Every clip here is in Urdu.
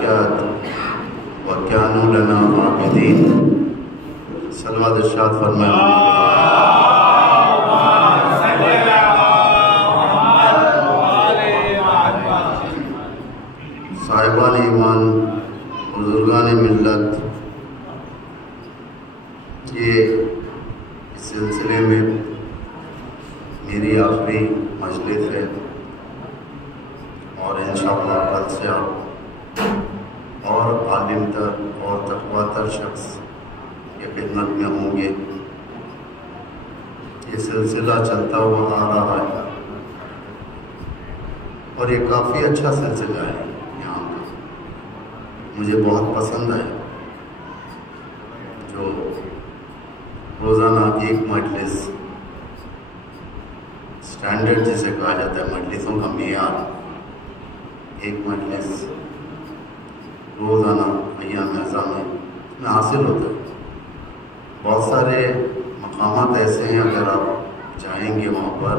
البرکات وَكَانُوا لَنَا عَابِدِينَ۔ صلوات ارشاد فرمائیں۔ صاحبان ایمان، بزرگان ملت، یہ اس سلسلے میں میری آخری مجلس ہے اور انشاءاللہ کل سے آپ اور عالم تر اور تقویٰ تر شخص کی خدمت میں ہوں گے۔ یہ سلسلہ چلتا ہوا آ رہا ہے اور یہ کافی اچھا سلسلہ ہے، یہاں کا مجھے بہت پسند ہے، جو روزانہ ایک مجلس، سٹینڈرڈ جسے کہا جاتا ہے مجلسوں کا معیار، ایک مجلس روزانہ ایام اعظام میں حاصل ہوتا ہے۔ بہت سارے مقامات ایسے ہیں، اگر آپ جائیں گے وہاں پر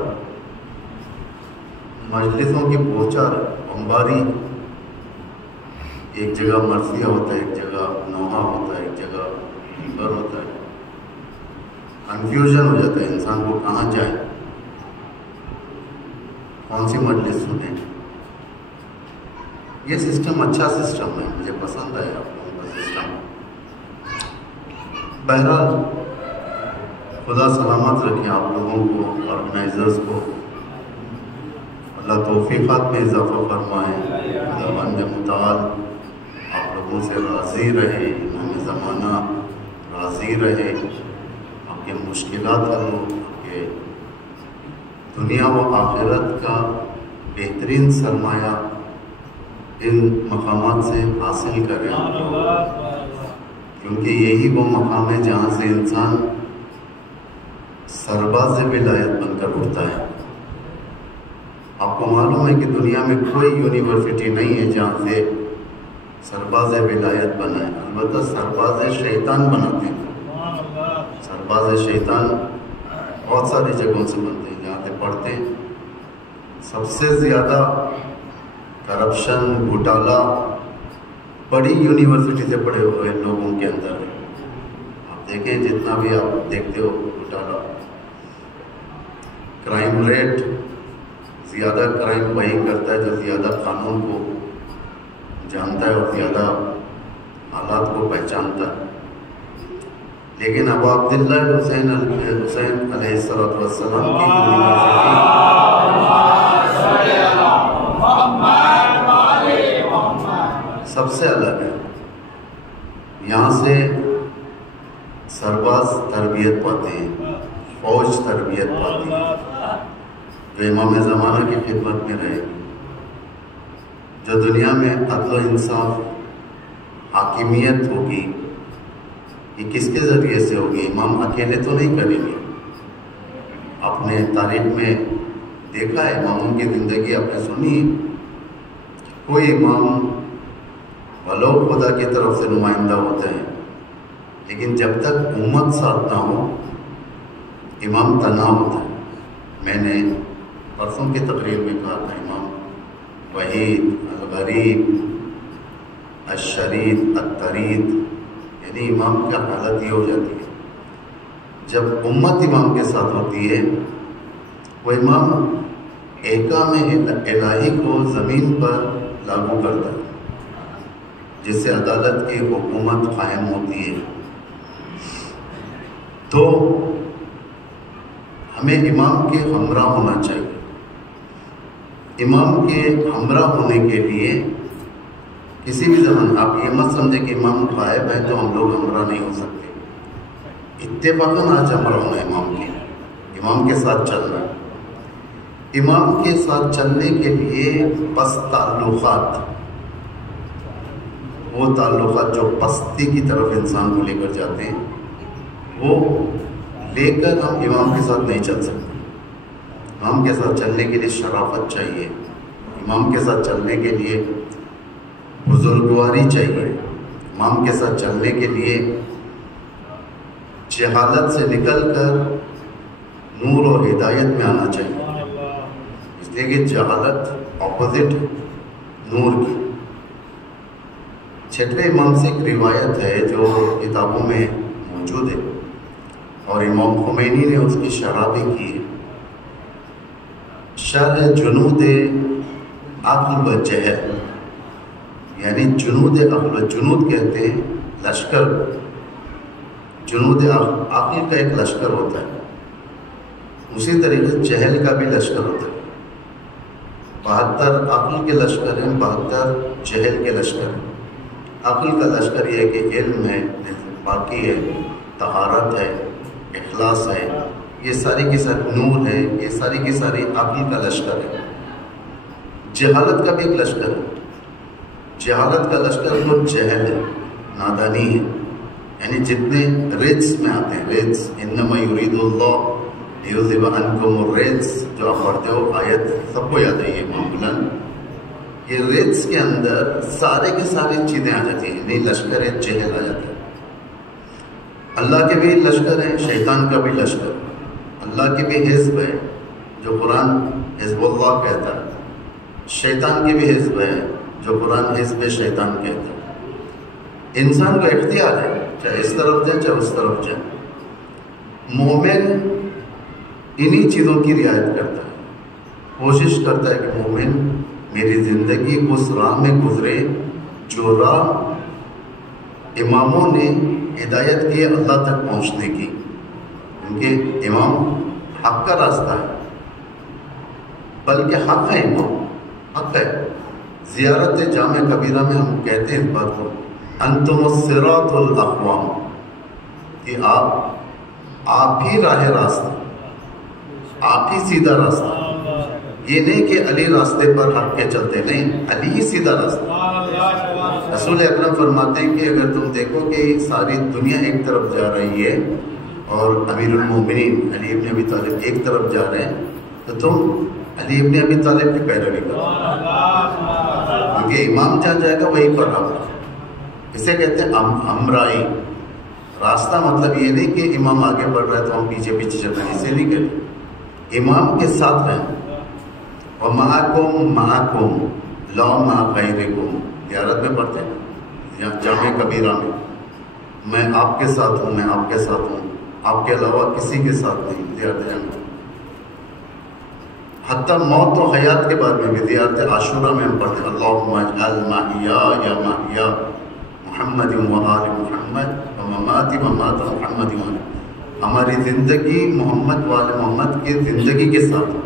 مجلسوں کی بوچھار بمباری، ایک جگہ مرثیہ ہوتا ہے، ایک جگہ نوحہ ہوتا ہے، ایک جگہ منبر ہوتا ہے، کنفیوژن ہو جاتا ہے انسان کو کہاں جائے، کون سی مجلس سنیں۔ یہ سسٹم اچھا سسٹم ہے، مجھے پسند ہے آپ لوگوں کا سسٹم۔ بہرحال خدا سلامت رکھیں آپ لوگوں کو، آرگنائزرز کو، اللہ توفیقات میں اضافہ فرمائے، خداوند متعال آپ لوگوں سے راضی رہے، امام زمانہ راضی رہے، آپ کے مشکلات حل ہو، کہ دنیا و آخرت کا بہترین سرمایہ ان مقامات سے حاصل کریں، کیونکہ یہی وہ مقام ہے جہاں سے انسان سرباز ولایت بن کر اٹھتا ہے۔ آپ کو معلوم ہے کہ دنیا میں کوئی یونیورسٹی نہیں ہے جہاں سے سرباز ولایت بنا ہے، البتہ سرباز شیطان بناتے ہیں۔ سرباز شیطان بہت ساری جگہوں سے بنتے ہیں جہاں سے پڑھتے ہیں۔ سب سے زیادہ کرپشن، گھوٹالا بڑی یونیورسٹی سے پڑھے ہوئے لوگوں کے اندر ہے۔ آپ دیکھیں جتنا بھی آپ دیکھتے ہو گھوٹالا، کرائم ریٹ، زیادہ کرائم وہی کرتا ہے جو زیادہ قانون کو جانتا ہے اور زیادہ حالات کو پہچانتا ہے۔ لیکن ابو عبداللہ حسین علیہ السلام کی سب سے الگ ہے۔ یہاں سے سرباز تربیت پاتے ہیں، فوج تربیت پاتی ہے، جو امام زمانہ کی خدمت میں رہے گی، جو دنیا میں عدل و انصاف، حاکمیت ہوگی، یہ کس کے ذریعے سے ہوگی؟ امام اکیلے تو نہیں کریں گے۔ آپ نے تاریخ میں دیکھا ہے، اماموں کی زندگی آپ نے سنی، کوئی امام ولو خدا کی طرف سے نمائندہ ہوتے ہیں، لیکن جب تک امت ساتھ نہ ہو امام تنہا ہوتا ہے۔ میں نے پرسوں کی تقریر میں کہا تھا، امام وحید، الغریب، الشرید، الطرید، یعنی امام کی حالت یہ ہو جاتی ہے جب امت امام کے ساتھ ہوتی ہے، وہ امام احکام الہی کو زمین پر لاگو کرتا ہے، جس سے عدالت کی حکومت قائم ہوتی ہے۔ تو ہمیں امام کے ہمراہ ہونا چاہیے۔ امام کے ہمراہ ہونے کے لیے کسی بھی زمان آپ یہ مت سمجھیں کہ امام غائب ہے تو ہم لوگ ہمراہ نہیں ہو سکتے۔ اتفاقاً آج ہمراہ ہونا ہے امام کے ساتھ چلنا ہے۔ امام کے ساتھ چلنے کے لیے پس تعلقات، وہ تعلقات جو پستی کی طرف انسان کو لے کر جاتے ہیں، وہ لے کر ہم امام کے ساتھ نہیں چل سکتے۔ امام کے ساتھ چلنے کے لیے شرافت چاہیے، امام کے ساتھ چلنے کے لیے بزرگواری چاہیے، امام کے ساتھ چلنے کے لیے جہالت سے نکل کر نور اور ہدایت میں آنا چاہیے، اس لیے کہ جہالت اپوزٹ نور کی، چھٹویں امام سے ایک روایت ہے جو کتابوں میں موجود ہے اور امام خمینی نے اس کی شرح بھی کی. شرح جنود عقل و جہل، یعنی جنود عقل، جنود کہتے ہیں لشکر، جنود عقل کا ایک لشکر ہوتا ہے، اسی طریقے سے جہل کا بھی لشکر ہوتا ہے. 72 عقل کے لشکر ہیں، 72 جہل کے لشکر ہیں. عقل کا لشکر یہ ہے کہ علم ہے، پاکی ہے، طہارت ہے، اخلاص ہے، یہ ساری کی ساری نور ہے، یہ ساری کی ساری عقل کا لشکر ہے. جہالت کا بھی ایک لشکر ہے. جہالت کا لشکر وہ جہل ہے، نادانی ہے، یعنی جتنے رجس میں آتے ہیں، رجس انما یرید اللہ لیذہب عنکم الرجس، جو آپ پڑھتے ہو آیت سب کو یاد ہے یہ معمولاً. یہ رجس کے اندر سارے کے سارے چیزیں آ جاتی ہیں، یعنی لشکر جہل آ جاتا ہے. اللہ کے بھی لشکر ہیں، شیطان کا بھی لشکر ہے. اللہ کے بھی حزب ہے جو قرآن حزب اللہ کہتا ہے، شیطان کے بھی حزب ہے جو قرآن حزب شیطان کہتا ہے. انسان کا اختیار ہے، چاہے اس طرف جائے چاہے اس طرف جائے. مومن انہی چیزوں کی رعایت کرتا ہے، کوشش کرتا ہے کہ مومن میری زندگی اس راہ میں گزرے جو راہ اماموں نے ہدایت کی اللہ تک پہنچنے کی، کیونکہ امام حق کا راستہ ہے، بلکہ حق ہے، امام حق ہے. زیارت جامع کبیرہ میں ہم کہتے ہیں اس بات کو، انتم الصراط الاقوام، کہ آپ ہی راہ راستہ، آپ ہی سیدھا راستہ. یہ نہیں کہ علی راستے پر ہٹ کے چلتے، نہیں، علی ہی سیدھا راستہ. رسول اکرم فرماتے ہیں کہ اگر تم دیکھو کہ ساری دنیا ایک طرف جا رہی ہے اور امیر المومنین علی ابن ابی طالب ایک طرف جا رہے ہیں، تو تم علی ابن ابی طالب کی پیروی کرو، کیونکہ امام جہاں جائے گا وہیں پر رہا. اسے کہتے ہیں ہمراہی. راستہ مطلب یہ نہیں کہ امام آگے بڑھ رہا ہے تو ہم پیچھے پیچھے چل رہے ہیں، اسے نہیں کہتے. امام کے ساتھ رہیں. وَمَعَكُمْ مَعَكُمْ لَا مَعَ غَيْرِكُمْ، زیارت میں پڑھتے ہیں جامع کبیرہ میں، میں آپ کے ساتھ ہوں، میں آپ کے ساتھ ہوں، آپ کے علاوہ کسی کے ساتھ نہیں. زیارت جانا حتیٰ موت و حیات کے بارے میں بھی زیارت عاشورہ میں ہم پڑھتے ہیں، اللہم اجعل محیا محیا محمد و آل محمد و مماتی ممات محمد و آل. ہماری زندگی محمد والے محمد کی زندگی کے ساتھ،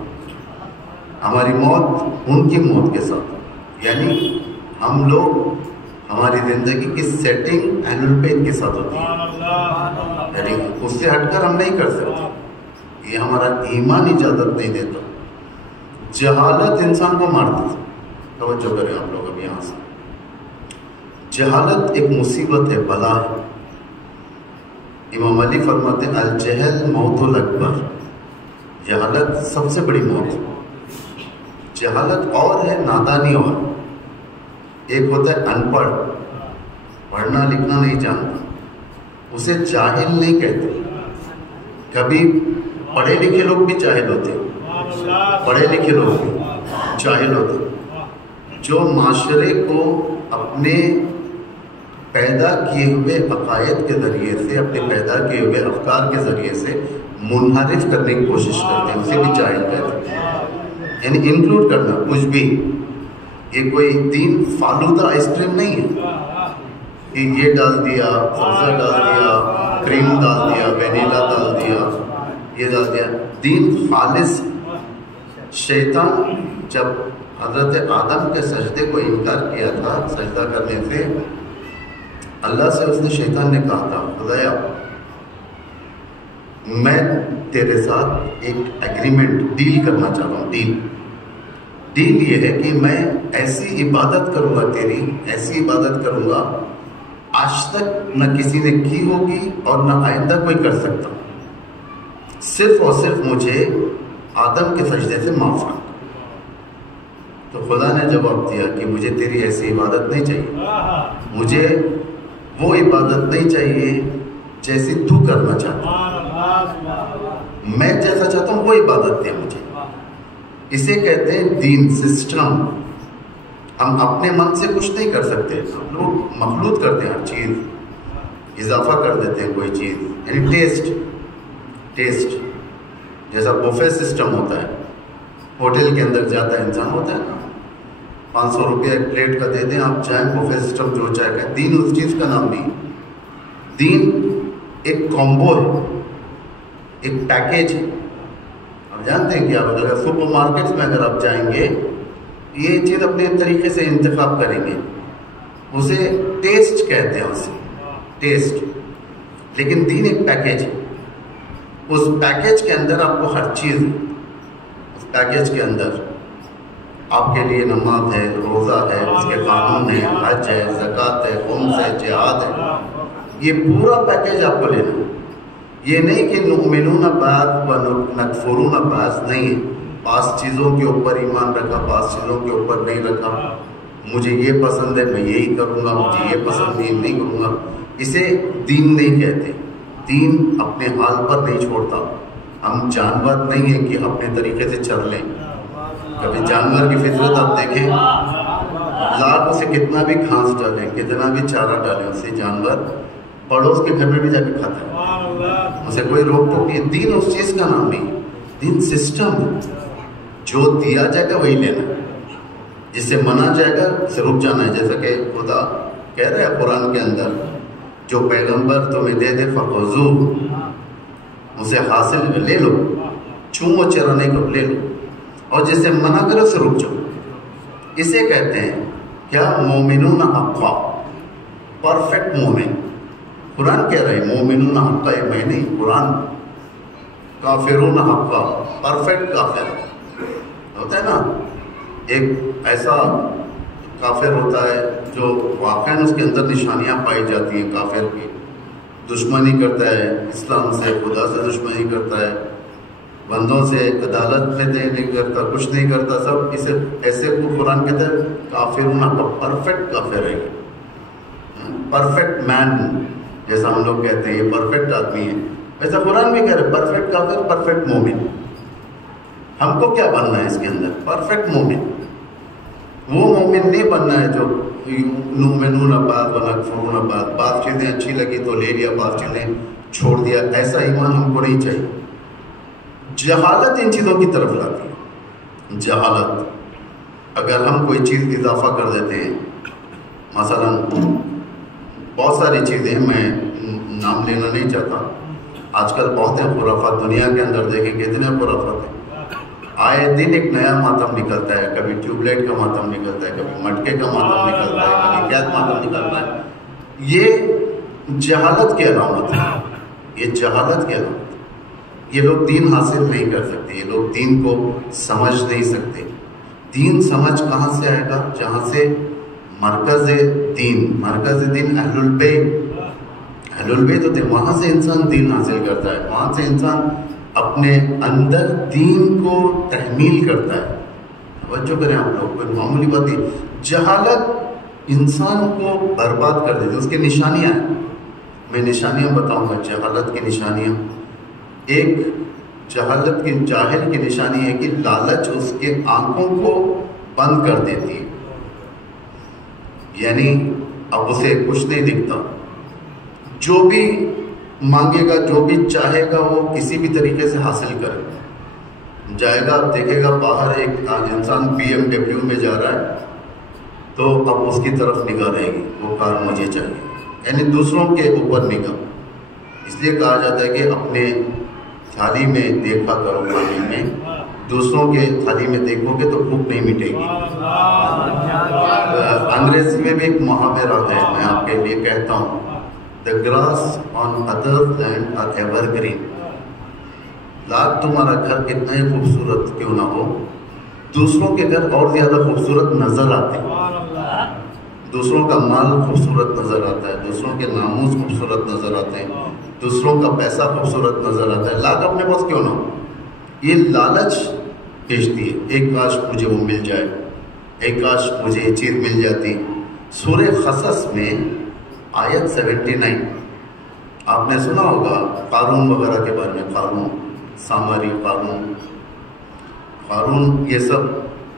ہماری موت ان کی موت کے ساتھ. یعنی ہم لوگ، ہماری زندگی کی سیٹنگ اینول پہ ان کے ساتھ ہوتی ہے، یعنی اس سے ہٹ کر ہم نہیں کر سکتے، یہ ہمارا ایمان اجازت نہیں دیتا. جہالت انسان کو مار دیتی. توجہ کریں آپ لوگ اب یہاں سے. جہالت ایک مصیبت ہے، بلا ہے. امام علی فرماتے ہیں الجہل موت الاکبر، جہالت سب سے بڑی موت ہے. جہالت اور ہے، نادانی اور. ایک ہوتا ہے ان پڑھ، پڑھنا لکھنا نہیں جانتا، اسے جاہل نہیں کہتے. کبھی پڑھے لکھے لوگ بھی جاہل ہوتے ہیں، پڑھے لکھے لوگ بھی جاہل ہوتے ہیں، جو معاشرے کو اپنے پیدا کیے ہوئے عقائد کے ذریعے سے، اپنے پیدا کیے ہوئے افکار کے ذریعے سے منحرف کرنے کی کوشش کرتے ہیں، اسے بھی جاہل کہتے ہیں. یعنی انکلوڈ کرنا کچھ بھی. یہ کوئی دین فالودہ آئس کریم نہیں ہے کہ یہ ڈال دیا، سبزہ ڈال دیا، کریم ڈال دیا، وینیلا ڈال دیا، یہ ڈال دیا. دین خالص. شیطان جب حضرت آدم کے سجدے کو انکار کیا تھا، سجدہ کرنے سے، اللہ سے اس نے، شیطان نے کہا تھا خدایا میں تیرے ساتھ ایک ایگریمنٹ، ڈیل کرنا چاہتا ہوں. ڈیل یہ ہے کہ میں ایسی عبادت کروں گا تیری، ایسی عبادت کروں گا آج تک نہ کسی نے کی ہوگی اور نہ آئندہ کوئی کر سکتا. صرف اور صرف مجھے آدم کے سجدے سے معاف کر. تو خدا نے جواب دیا کہ مجھے تیری ایسی عبادت نہیں چاہیے، مجھے وہ عبادت نہیں چاہیے جیسی تو کرنا چاہتا ہوں، میں جیسا چاہتا ہوں وہ عبادت دے مجھے. اسے کہتے ہیں دین، سسٹم. ہم اپنے من سے کچھ نہیں کر سکتے، لوگ مخلوط کرتے ہیں ہر چیز، اضافہ کر دیتے ہیں کوئی چیز، یعنی ٹیسٹ جیسا بوفے سسٹم ہوتا ہے، ہوٹل کے اندر جاتا ہے انسان، ہوتا ہے نا 500 روپیہ ایک پلیٹ کا دے دیں آپ چاہیں، بوفے سسٹم جو چاہے کہ دین اس چیز کا نام نہیں، دین ایک کامبو ہے، ایک پیکیج ہے۔ آپ جانتے ہیں کہ آپ اگر سپر مارکیٹس میں اگر آپ جائیں گے یہ چیز اپنے طریقے سے انتخاب کریں گے، اسے ٹیسٹ کہتے ہیں، اسے ٹیسٹ، لیکن دین ایک پیکیج ہے، اس پیکیج کے اندر آپ کو ہر چیز، اس پیکیج کے اندر آپ کے لیے نماز ہے، روزہ ہے، اس کے قانون ہے، حج ہے، زکوٰۃ ہے، خمس ہے، جہاد ہے، یہ پورا پیکیج آپ کو لینا ہے۔ یہ نہیں کہ نؤمنون بعض و نکفرون بعض، نہیں ہے، بعض چیزوں کے اوپر ایمان رکھا، بعض چیزوں کے اوپر نہیں رکھا، مجھے یہ پسند ہے میں یہی کروں گا، مجھے یہ پسند نہیں کروں گا، اسے دین نہیں کہتے۔ دین اپنے حال پر نہیں چھوڑتا، ہم جانور نہیں ہیں کہ اپنے طریقے سے چل لیں۔ کبھی جانور کی فطرت آپ دیکھیں، لاکھ اسے کتنا بھی گھاس ڈالیں، کتنا بھی چارہ ڈالیں، اسے جانور پڑوس کے گھر میں بھی جا کے کھاتا ہے، اسے کوئی روک ٹوک نہیں۔ دین اس چیز کا نام نہیں، دین سسٹم ہے، جو دیا جائے گا وہی لینا ہے، جس سے منع جائے گا اسے رک جانا ہے۔ جیسا کہ خدا کہہ رہا ہے قرآن کے اندر، جو پیغمبر تمہیں دے دے فخذوہ، اسے حاصل لے لو، چومو چرانے کو لے لو، اور جس سے منع کرو اسے رک جاؤ۔ اسے کہتے ہیں کیا؟ مومنون حقا، پرفیکٹ مومن۔ قرآن کہہ رہے ہیں مومنون حقا، یہ میں نہیں، قرآن۔ کافرون حقا، پرفیکٹ کافر ہوتا ہے نا، ایک ایسا کافر ہوتا ہے جو واقعاً اس کے اندر نشانیاں پائی جاتی ہیں کافر کی، دشمنی کرتا ہے اسلام سے، خدا سے دشمنی کرتا ہے، بندوں سے عدالت میں نہیں کرتا، کچھ نہیں کرتا، سب اسے ایسے کو قرآن کہتا ہے کافرون حقا، پرفیکٹ کافر ہے، پرفیکٹ مین جیسا ہم لوگ کہتے ہیں، یہ پرفیکٹ آدمی ہے، ویسا قرآن بھی کہہ رہے پرفیکٹ کافر، پرفیکٹ مومن۔ ہم کو کیا بننا ہے اس کے اندر؟ پرفیکٹ مومن۔ وہ مومن نہیں بننا ہے جو نؤمنون بعض و نکفرون بعض، بعض چیزیں اچھی لگی تو لے لیا، بعض چیزیں چھوڑ دیا، ایسا ایمان ہم کو نہیں چاہیے۔ جہالت ان چیزوں کی طرف لاتی ہے، جہالت۔ اگر ہم کوئی چیز اضافہ کر دیتے ہیں، مثلا بہت ساری چیزیں، میں نام لینا نہیں چاہتا، آج کل بہت ہیں خرافات، دنیا کے اندر دیکھیں کتنے خرافات ہیں، آئے دن ایک نیا ماتم نکلتا ہے، کبھی ٹیوب لائٹ کا ماتم نکلتا ہے، کبھی مٹکے کا ماتم نکلتا ہے، کبھی کیا ماتم نکلتا ہے۔ یہ جہالت کی علامت ہے، یہ جہالت کی علامت ہے۔ یہ لوگ دین حاصل نہیں کر سکتے، یہ لوگ دین کو سمجھ نہیں سکتے۔ دین سمجھ کہاں سے آئے گا؟ جہاں سے مرکز دین اہل البیت، اہل البیت ہوتے ہیں، وہاں سے انسان دین حاصل کرتا ہے، وہاں سے انسان اپنے اندر دین کو تحمیل کرتا ہے۔ توجہ کریں آپ لوگ، کوئی معمولی بات نہیں۔ جہالت انسان کو برباد کر دیتی ہے۔ اس کی نشانیاں ہیں، میں نشانیاں بتاؤں گا جہالت کی نشانیاں۔ ایک جہالت کی، جاہل کی نشانی ہے کہ لالچ اس کے آنکھوں کو بند کر دیتی ہے، یعنی اب اسے کچھ نہیں دکھتا، جو بھی مانگے گا، جو بھی چاہے گا وہ کسی بھی طریقے سے حاصل کرے۔ جائے گا، دیکھے گا باہر ایک انسان BMW میں جا رہا ہے تو اب اس کی طرف نگاہ رہے گی، وہ کار مجھے چاہیے، یعنی دوسروں کے اوپر نگاہ۔ اس لیے کہا جاتا ہے کہ اپنے تھالی میں دیکھا کرو کھانے میں، دوسروں کے تھالی میں دیکھو گے تو بھوک نہیں مٹے گی۔ انگریزی میں بھی ایک محاورہ ہے، میں آپ کے لیے کہتا ہوں، The grass on other land are evergreen۔ Lakh تمہارا گھر کتنا ہی خوبصورت کیوں نہ ہو، دوسروں کے گھر اور زیادہ خوبصورت نظر آتے ہیں، دوسروں کا مال خوبصورت نظر آتا ہے، دوسروں کے ناموس خوبصورت نظر آتے ہیں، دوسروں کا پیسہ خوبصورت نظر آتا ہے، لاکھ اپنے پاس کیوں نہ ہو۔ یہ لالچ بھیجتی ہے، ایک کاش مجھے وہ مل جائے، ایک کاش مجھے یہ چیز مل جاتی۔ سورہ قصص میں آیت 79 آپ نے سنا ہوگا قارون وغیرہ کے بارے میں، قارون، سامری، قارون، یہ سب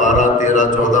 12 13 14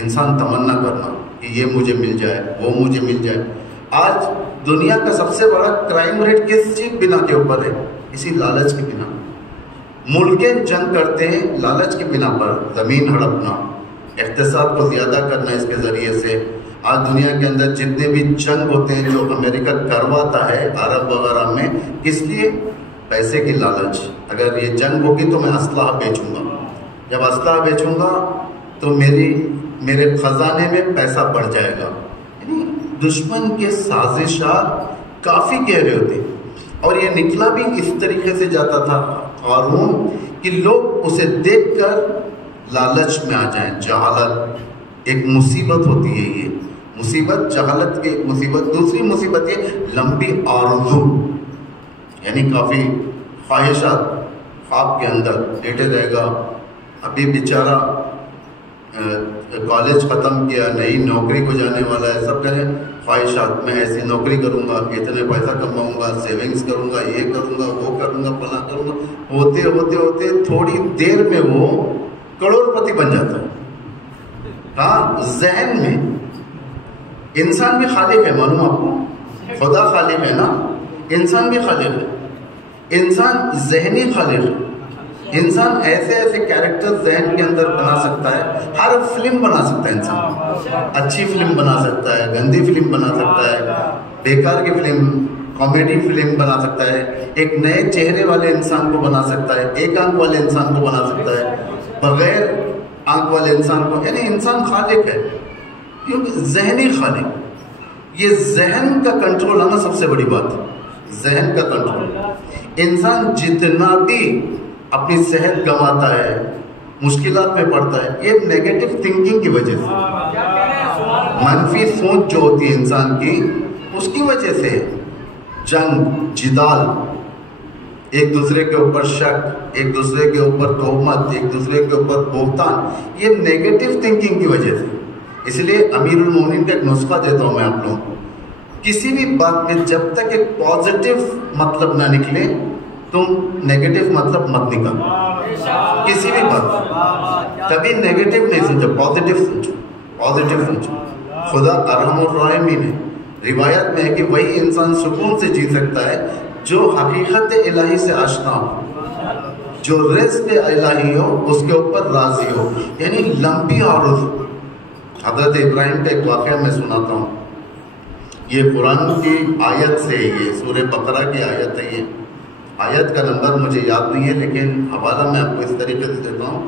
انسان تمنا کرنا کہ یہ مجھے مل جائے، وہ مجھے مل جائے. آج دنیا کا سب سے بڑا کرائم ریٹ کس چیز بنا کے اوپر ہے؟ اسی لالچ کی بنا. ملکیں جنگ کرتے ہیں لالچ کی بنا پر، زمین ہڑپنا، اقتصاد کو زیادہ کرنا اس کے ذریعے سے. آج دنیا کے اندر جتنے بھی جنگ ہوتے ہیں جو امریکہ کرواتا ہے عرب وغیرہ میں، کس لیے؟ پیسے کی لالچ. اگر یہ جنگ ہوگی تو میں اسلحہ بیچوں گا، جب اسلحہ بیچوں گا تو میرے خزانے میں پیسہ بڑھ جائے گا. یعنی دشمن کے سازشات کافی گہرے ہوتے ہیں. اور یہ نکلا بھی اس طریقے سے جاتا تھا قارون کہ لوگ اسے دیکھ کر لالچ میں آ جائیں. جہالت ایک مصیبت ہوتی ہے، یہ مصیبت جہالت کی مصیبت. دوسری مصیبت یہ لمبی آرزو، یعنی کافی خواہشات. خواب کے اندر لیٹے رہے گا. ابھی بیچارہ کالج ختم کیا، نئی نوکری کو جانے والا ہے، سب کہہ رہے ہیں خواہشات، میں ایسی نوکری کروں گا، اتنے پیسہ کماؤں گا، سیونگز کروں گا، یہ کروں گا، وہ کروں گا، فلاں کروں گا. ہوتے ہوتے ہوتے تھوڑی دیر میں وہ کروڑ پتی بن جاتا ہے. ہاں، ذہن میں. انسان بھی خالق ہے، معلوم آپ کو؟ خدا خالق ہے نا، انسان بھی خالق ہے. انسان ذہنی خالق ہے. انسان ایسے ایسے کیریکٹر ذہن کے اندر بنا سکتا ہے. ہر فلم بنا سکتا ہے انسان. اچھی فلم بنا سکتا ہے، گندی فلم بنا سکتا ہے، بیکار کی فلم، کامیڈی فلم بنا سکتا ہے. ایک نئے چہرے والے انسان کو بنا سکتا ہے، ایک آنکھ والے انسان کو بنا سکتا ہے، بغیر آنکھ والے انسان کو. یعنی انسان خالق ہے، کیونکہ ذہنی خالق. یہ ذہن کا کنٹرول آنا سب سے بڑی بات ہے. ذہن کا کنٹرول. انسان جتنا بھی اپنی صحت گنواتا ہے، مشکلات میں پڑتا ہے، یہ نیگیٹو تھنکنگ کی وجہ سے، منفی سوچ جو ہوتی ہے انسان کی، اس کی وجہ سے. جنگ، جدال، ایک دوسرے کے اوپر شک، ایک دوسرے کے اوپر تہمت، ایک دوسرے کے اوپر بہتان، یہ نیگیٹو تھنکنگ کی وجہ سے. اس لیے امیر المومنین کا ایک نسخہ دیتا ہوں میں آپ لوگوں کو. کسی بھی بات میں جب تک ایک پازیٹیو مطلب نہ نکلے تم نیگیٹو مطلب مت نکالو. کسی بھی بات کبھی نیگیٹو نہیں سوچو، پازیٹیو سوچو، پازیٹیو سوچو. خدا ارحم الراحمین ہے. روایت میں ہے کہ وہی انسان سکون سے جی سکتا ہے جو حقیقت الہی سے آشنا ہو، جو رزق الہی ہو اس کے اوپر راضی ہو. یعنی لمبی عرض. حضرت ابراہیم کا ایک واقعہ میں سناتا ہوں. یہ قرآن کی آیت سے، یہ سورہ بقرہ کی آیت ہے. یہ آیت کا نمبر مجھے یاد نہیں ہے لیکن حوالہ میں آپ کو اس طریقے سے دیتا ہوں.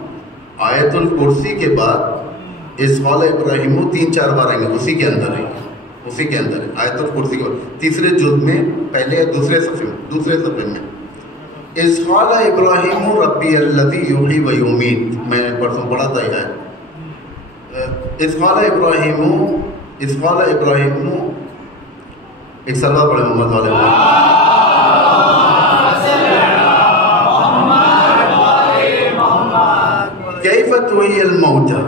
آیت الکرسی کے بعد اس قال ابراہیم 3-4 بار آئیں گے، اسی کے اندر ہے، اسی کے اندر ہے آیت الکرسی کے بعد. تیسرے جزء میں، پہلے دوسرے صفحے میں اس قال ابراہیم ربی الذی یحیی و یمیت. میں نے پرسوں پڑھا تھا یہ آیت. اس قال ابراہیم ایک سلوات پڑھے محمد والے. کیف تحیی الموتیٰ.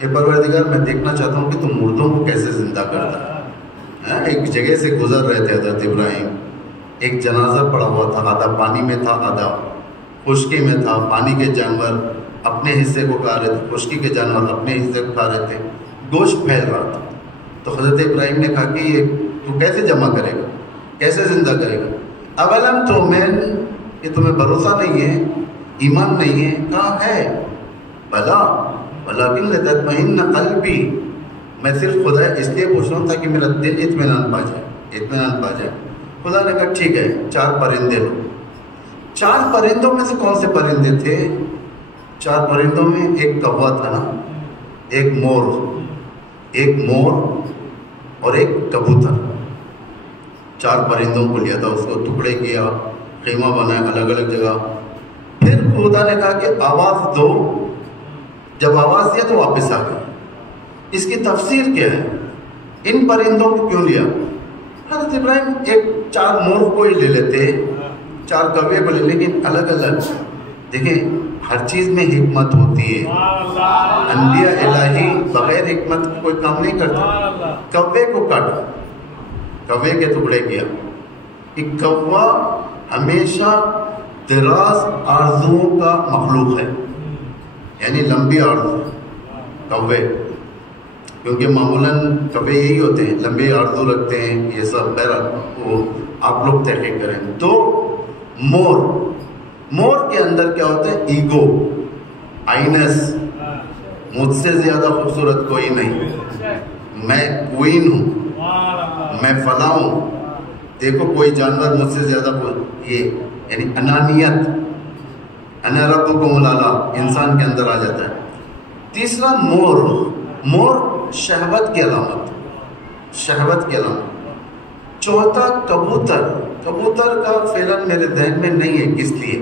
اے پروردگار، میں دیکھنا چاہتا ہوں کہ تم مردوں کو کیسے زندہ کرتا ہے. ایک جگہ سے گزر رہے تھے حضرت ابراہیم. ایک جنازہ پڑا ہوا تھا، آدھا پانی میں تھا، آدھا خشکی میں تھا. پانی کے جانور اپنے حصے کو کھا رہے تھے، خشکی کے جانور اپنے حصے کو کھا رہے تھے. گوشت پھیل رہا تھا. تو حضرت ابراہیم نے کہا کہ یہ تو کیسے جمع کرے گا، کیسے زندہ کرے گا؟ اولم تؤمن، یہ تمہیں بھروسہ نہیں ہے، ایمان نہیں ہے؟ کہاں ہے؟ بلا ولکن لتطمئن قلبی. میں صرف خدا اس لیے پوچھ رہا ہوں تاکہ میرا دل اطمینان پا جائے. خدا نے کہا ٹھیک ہے، 4 پرندے لو. 4 پرندوں میں سے کون سے پرندے تھے؟ 4 پرندوں میں ایک کوا تھا نا، ایک مور اور ایک کبوتر. 4 پرندوں کو لیا تھا، اس کو ٹکڑے کیا، خیمہ بنایا الگ الگ جگہ. پھر خدا نے کہا کہ آواز دو. جب آواز دیا تو واپس آ گئے. اس کی تفسیر کیا ہے؟ ان پرندوں کو کیوں لیا؟ حضرت ابراہیم 4 مور کو ہی لے لیتے، 4 کوے کو لے، لیکن الگ الگ. دیکھیں ہر چیز میں حکمت ہوتی ہے. انبیاء الہی بغیر حکمت کوئی کام نہیں کرتا. کوے کو کاٹا، کوے کے ٹکڑے کیا. ایک کوا ہمیشہ دراز آرزوؤں کا مخلوق ہے، یعنی لمبی آرزو. کوے کیونکہ معمولاً کبھی یہی ہوتے ہیں، لمبے آرزو رکھتے ہیں، یہ سب بہرحال وہ آپ لوگ تحقیق کریں. تو مور کے اندر کیا ہوتا ہے؟ ایگو، آئینس، مجھ سے زیادہ خوبصورت کوئی نہیں، میں کوئین ہوں، میں فلاں ہوں، دیکھو کوئی جانور مجھ سے زیادہ، یہ یعنی انانیت، انا ربکم الاعلی انسان کے اندر آ جاتا ہے. تیسرا مور شہوت کی علامت، شہوت کی علامت. چوتھا کبوتر کا فعلاً میرے ذہن میں نہیں ہے کس لیے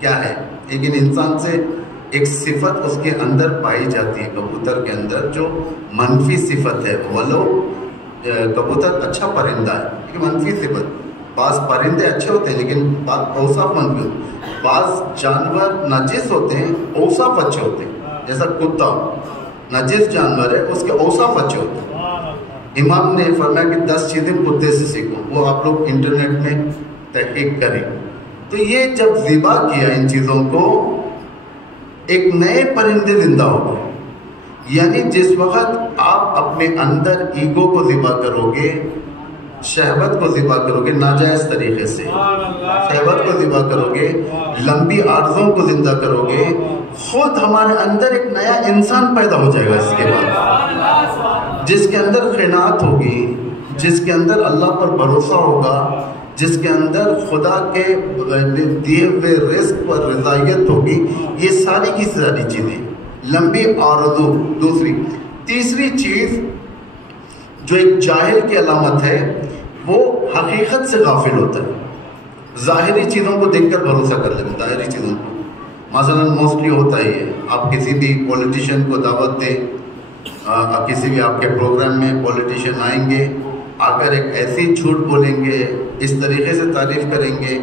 کیا ہے، لیکن انسان سے ایک صفت اس کے اندر پائی جاتی ہے کبوتر کے اندر جو منفی صفت ہے. ولو کبوتر اچھا پرندہ ہے لیکن منفی صفت. بعض پرندے اچھے ہوتے ہیں لیکن بعض اوصاف منفی ہوتے ہیں. بعض جانور نجس ہوتے ہیں، اوصاف اچھے ہوتے ہیں. جیسا کتا نجس جانور ہے، اس کے اوصاف اچھے ہوتے ہیں. امام نے فرمایا کہ 10 چیزیں کتے سے سیکھو، وہ آپ لوگ انٹرنیٹ میں تحقیق کریں. تو یہ جب ذبح کیا ان چیزوں کو، ایک نئے پرندے زندہ ہو گئے. یعنی جس وقت آپ اپنے اندر ایگو کو ذبح کرو گے، شہوت کو ذبح کرو گے ناجائز طریقے سے، شہوت کو ذبح کرو گے، لمبی آرزوں کو زندہ کرو گے، خود ہمارے اندر ایک نیا انسان پیدا ہو جائے گا اس کے بعد، جس کے اندر قناعت ہوگی، جس کے اندر اللہ پر بھروسہ ہوگا، جس کے اندر خدا کے دیے ہوئے رزق پر رضائیت ہوگی. یہ ساری کی ساری چیزیں لمبی آرزو. تیسری چیز جو ایک جاہل کی علامت ہے، وہ حقیقت سے غافل ہوتا ہے. ظاہری چیزوں کو دیکھ کر بھروسہ کر لیتے ہیں، ظاہری چیزوں کو. مثلاً موسٹلی ہوتا ہی ہے، آپ کسی بھی پولیٹیشین کو دعوت دیں، کسی بھی آپ کے پروگرام میں پولیٹیشین آئیں گے، آ کر ایک ایسی جھوٹ بولیں گے، اس طریقے سے تعریف کریں گے.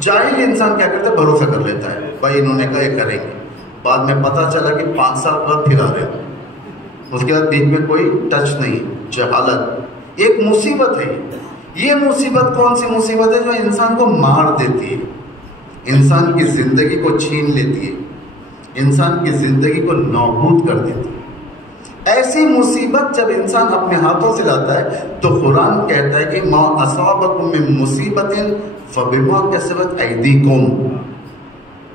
جاہل انسان کیا کرتا ہے؟ بھروسہ کر لیتا ہے، بھائی انہوں نے کہا یہ کریں گے. بعد میں پتہ چلا کہ 5 سال بعد پھر آ رہے ہیں، اس کے بعد بیچ میں کوئی ٹچ نہیں. جہالت ایک مصیبت ہے. یہ مصیبت کون سی مصیبت ہے؟ جو انسان کو مار دیتی ہے، انسان کی زندگی کو چھین لیتی ہے، انسان کی زندگی کو نابود کر دیتی ہے. ایسی مصیبت جب انسان اپنے ہاتھوں سے لاتا ہے تو قرآن کہتا ہے کہ ما اصابکم من مصیبت فبما کسبت ایدیکم.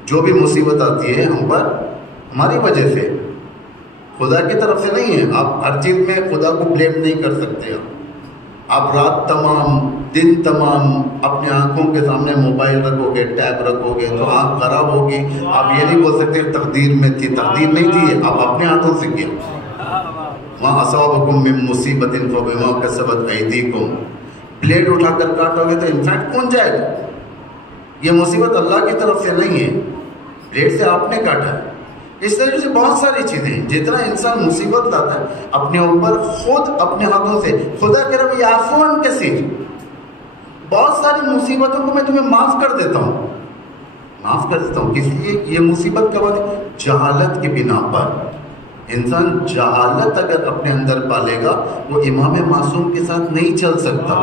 جو بھی مصیبت آتی ہے ہم پر ہماری وجہ سے، خدا کی طرف سے نہیں ہے. آپ ہر چیز میں خدا کو بلیم نہیں کر سکتے. آپ رات تمام دن تمام اپنے آنکھوں کے سامنے موبائل رکھو گے، ٹیب رکھو گے تو آنکھ خراب ہوگی. آپ یہ نہیں بول سکتے تقدیر میں تھی، تقدیر نہیں تھی، آپ اپنے ہاتھوں سے کیا. وَمَا أَصَابَكُم مِّن مُّصِيبَةٍ فَبِمَا كَسَبَتْ أَيْدِيكُم. پلیٹ اٹھا کر کاٹو گے تو انفیکٹ کون جائے گا؟ یہ مصیبت اللہ کی طرف سے نہیں ہے، پلیٹ سے آپ نے کاٹا ہے. اس طرح سے بہت ساری چیزیں ہیں. جتنا انسان مصیبت لاتا ہے اپنے اوپر، خود اپنے ہاتھوں سے، خدا کہہ رہا ہے یعفو عن کثیر، بہت ساری مصیبتوں کو میں تمہیں معاف کر دیتا ہوں، معاف کر دیتا ہوں. کس لیے یہ مصیبت کب آتی؟ جہالت کی بنا پر. انسان جہالت اگر اپنے اندر پالے گا وہ امام معصوم کے ساتھ نہیں چل سکتا.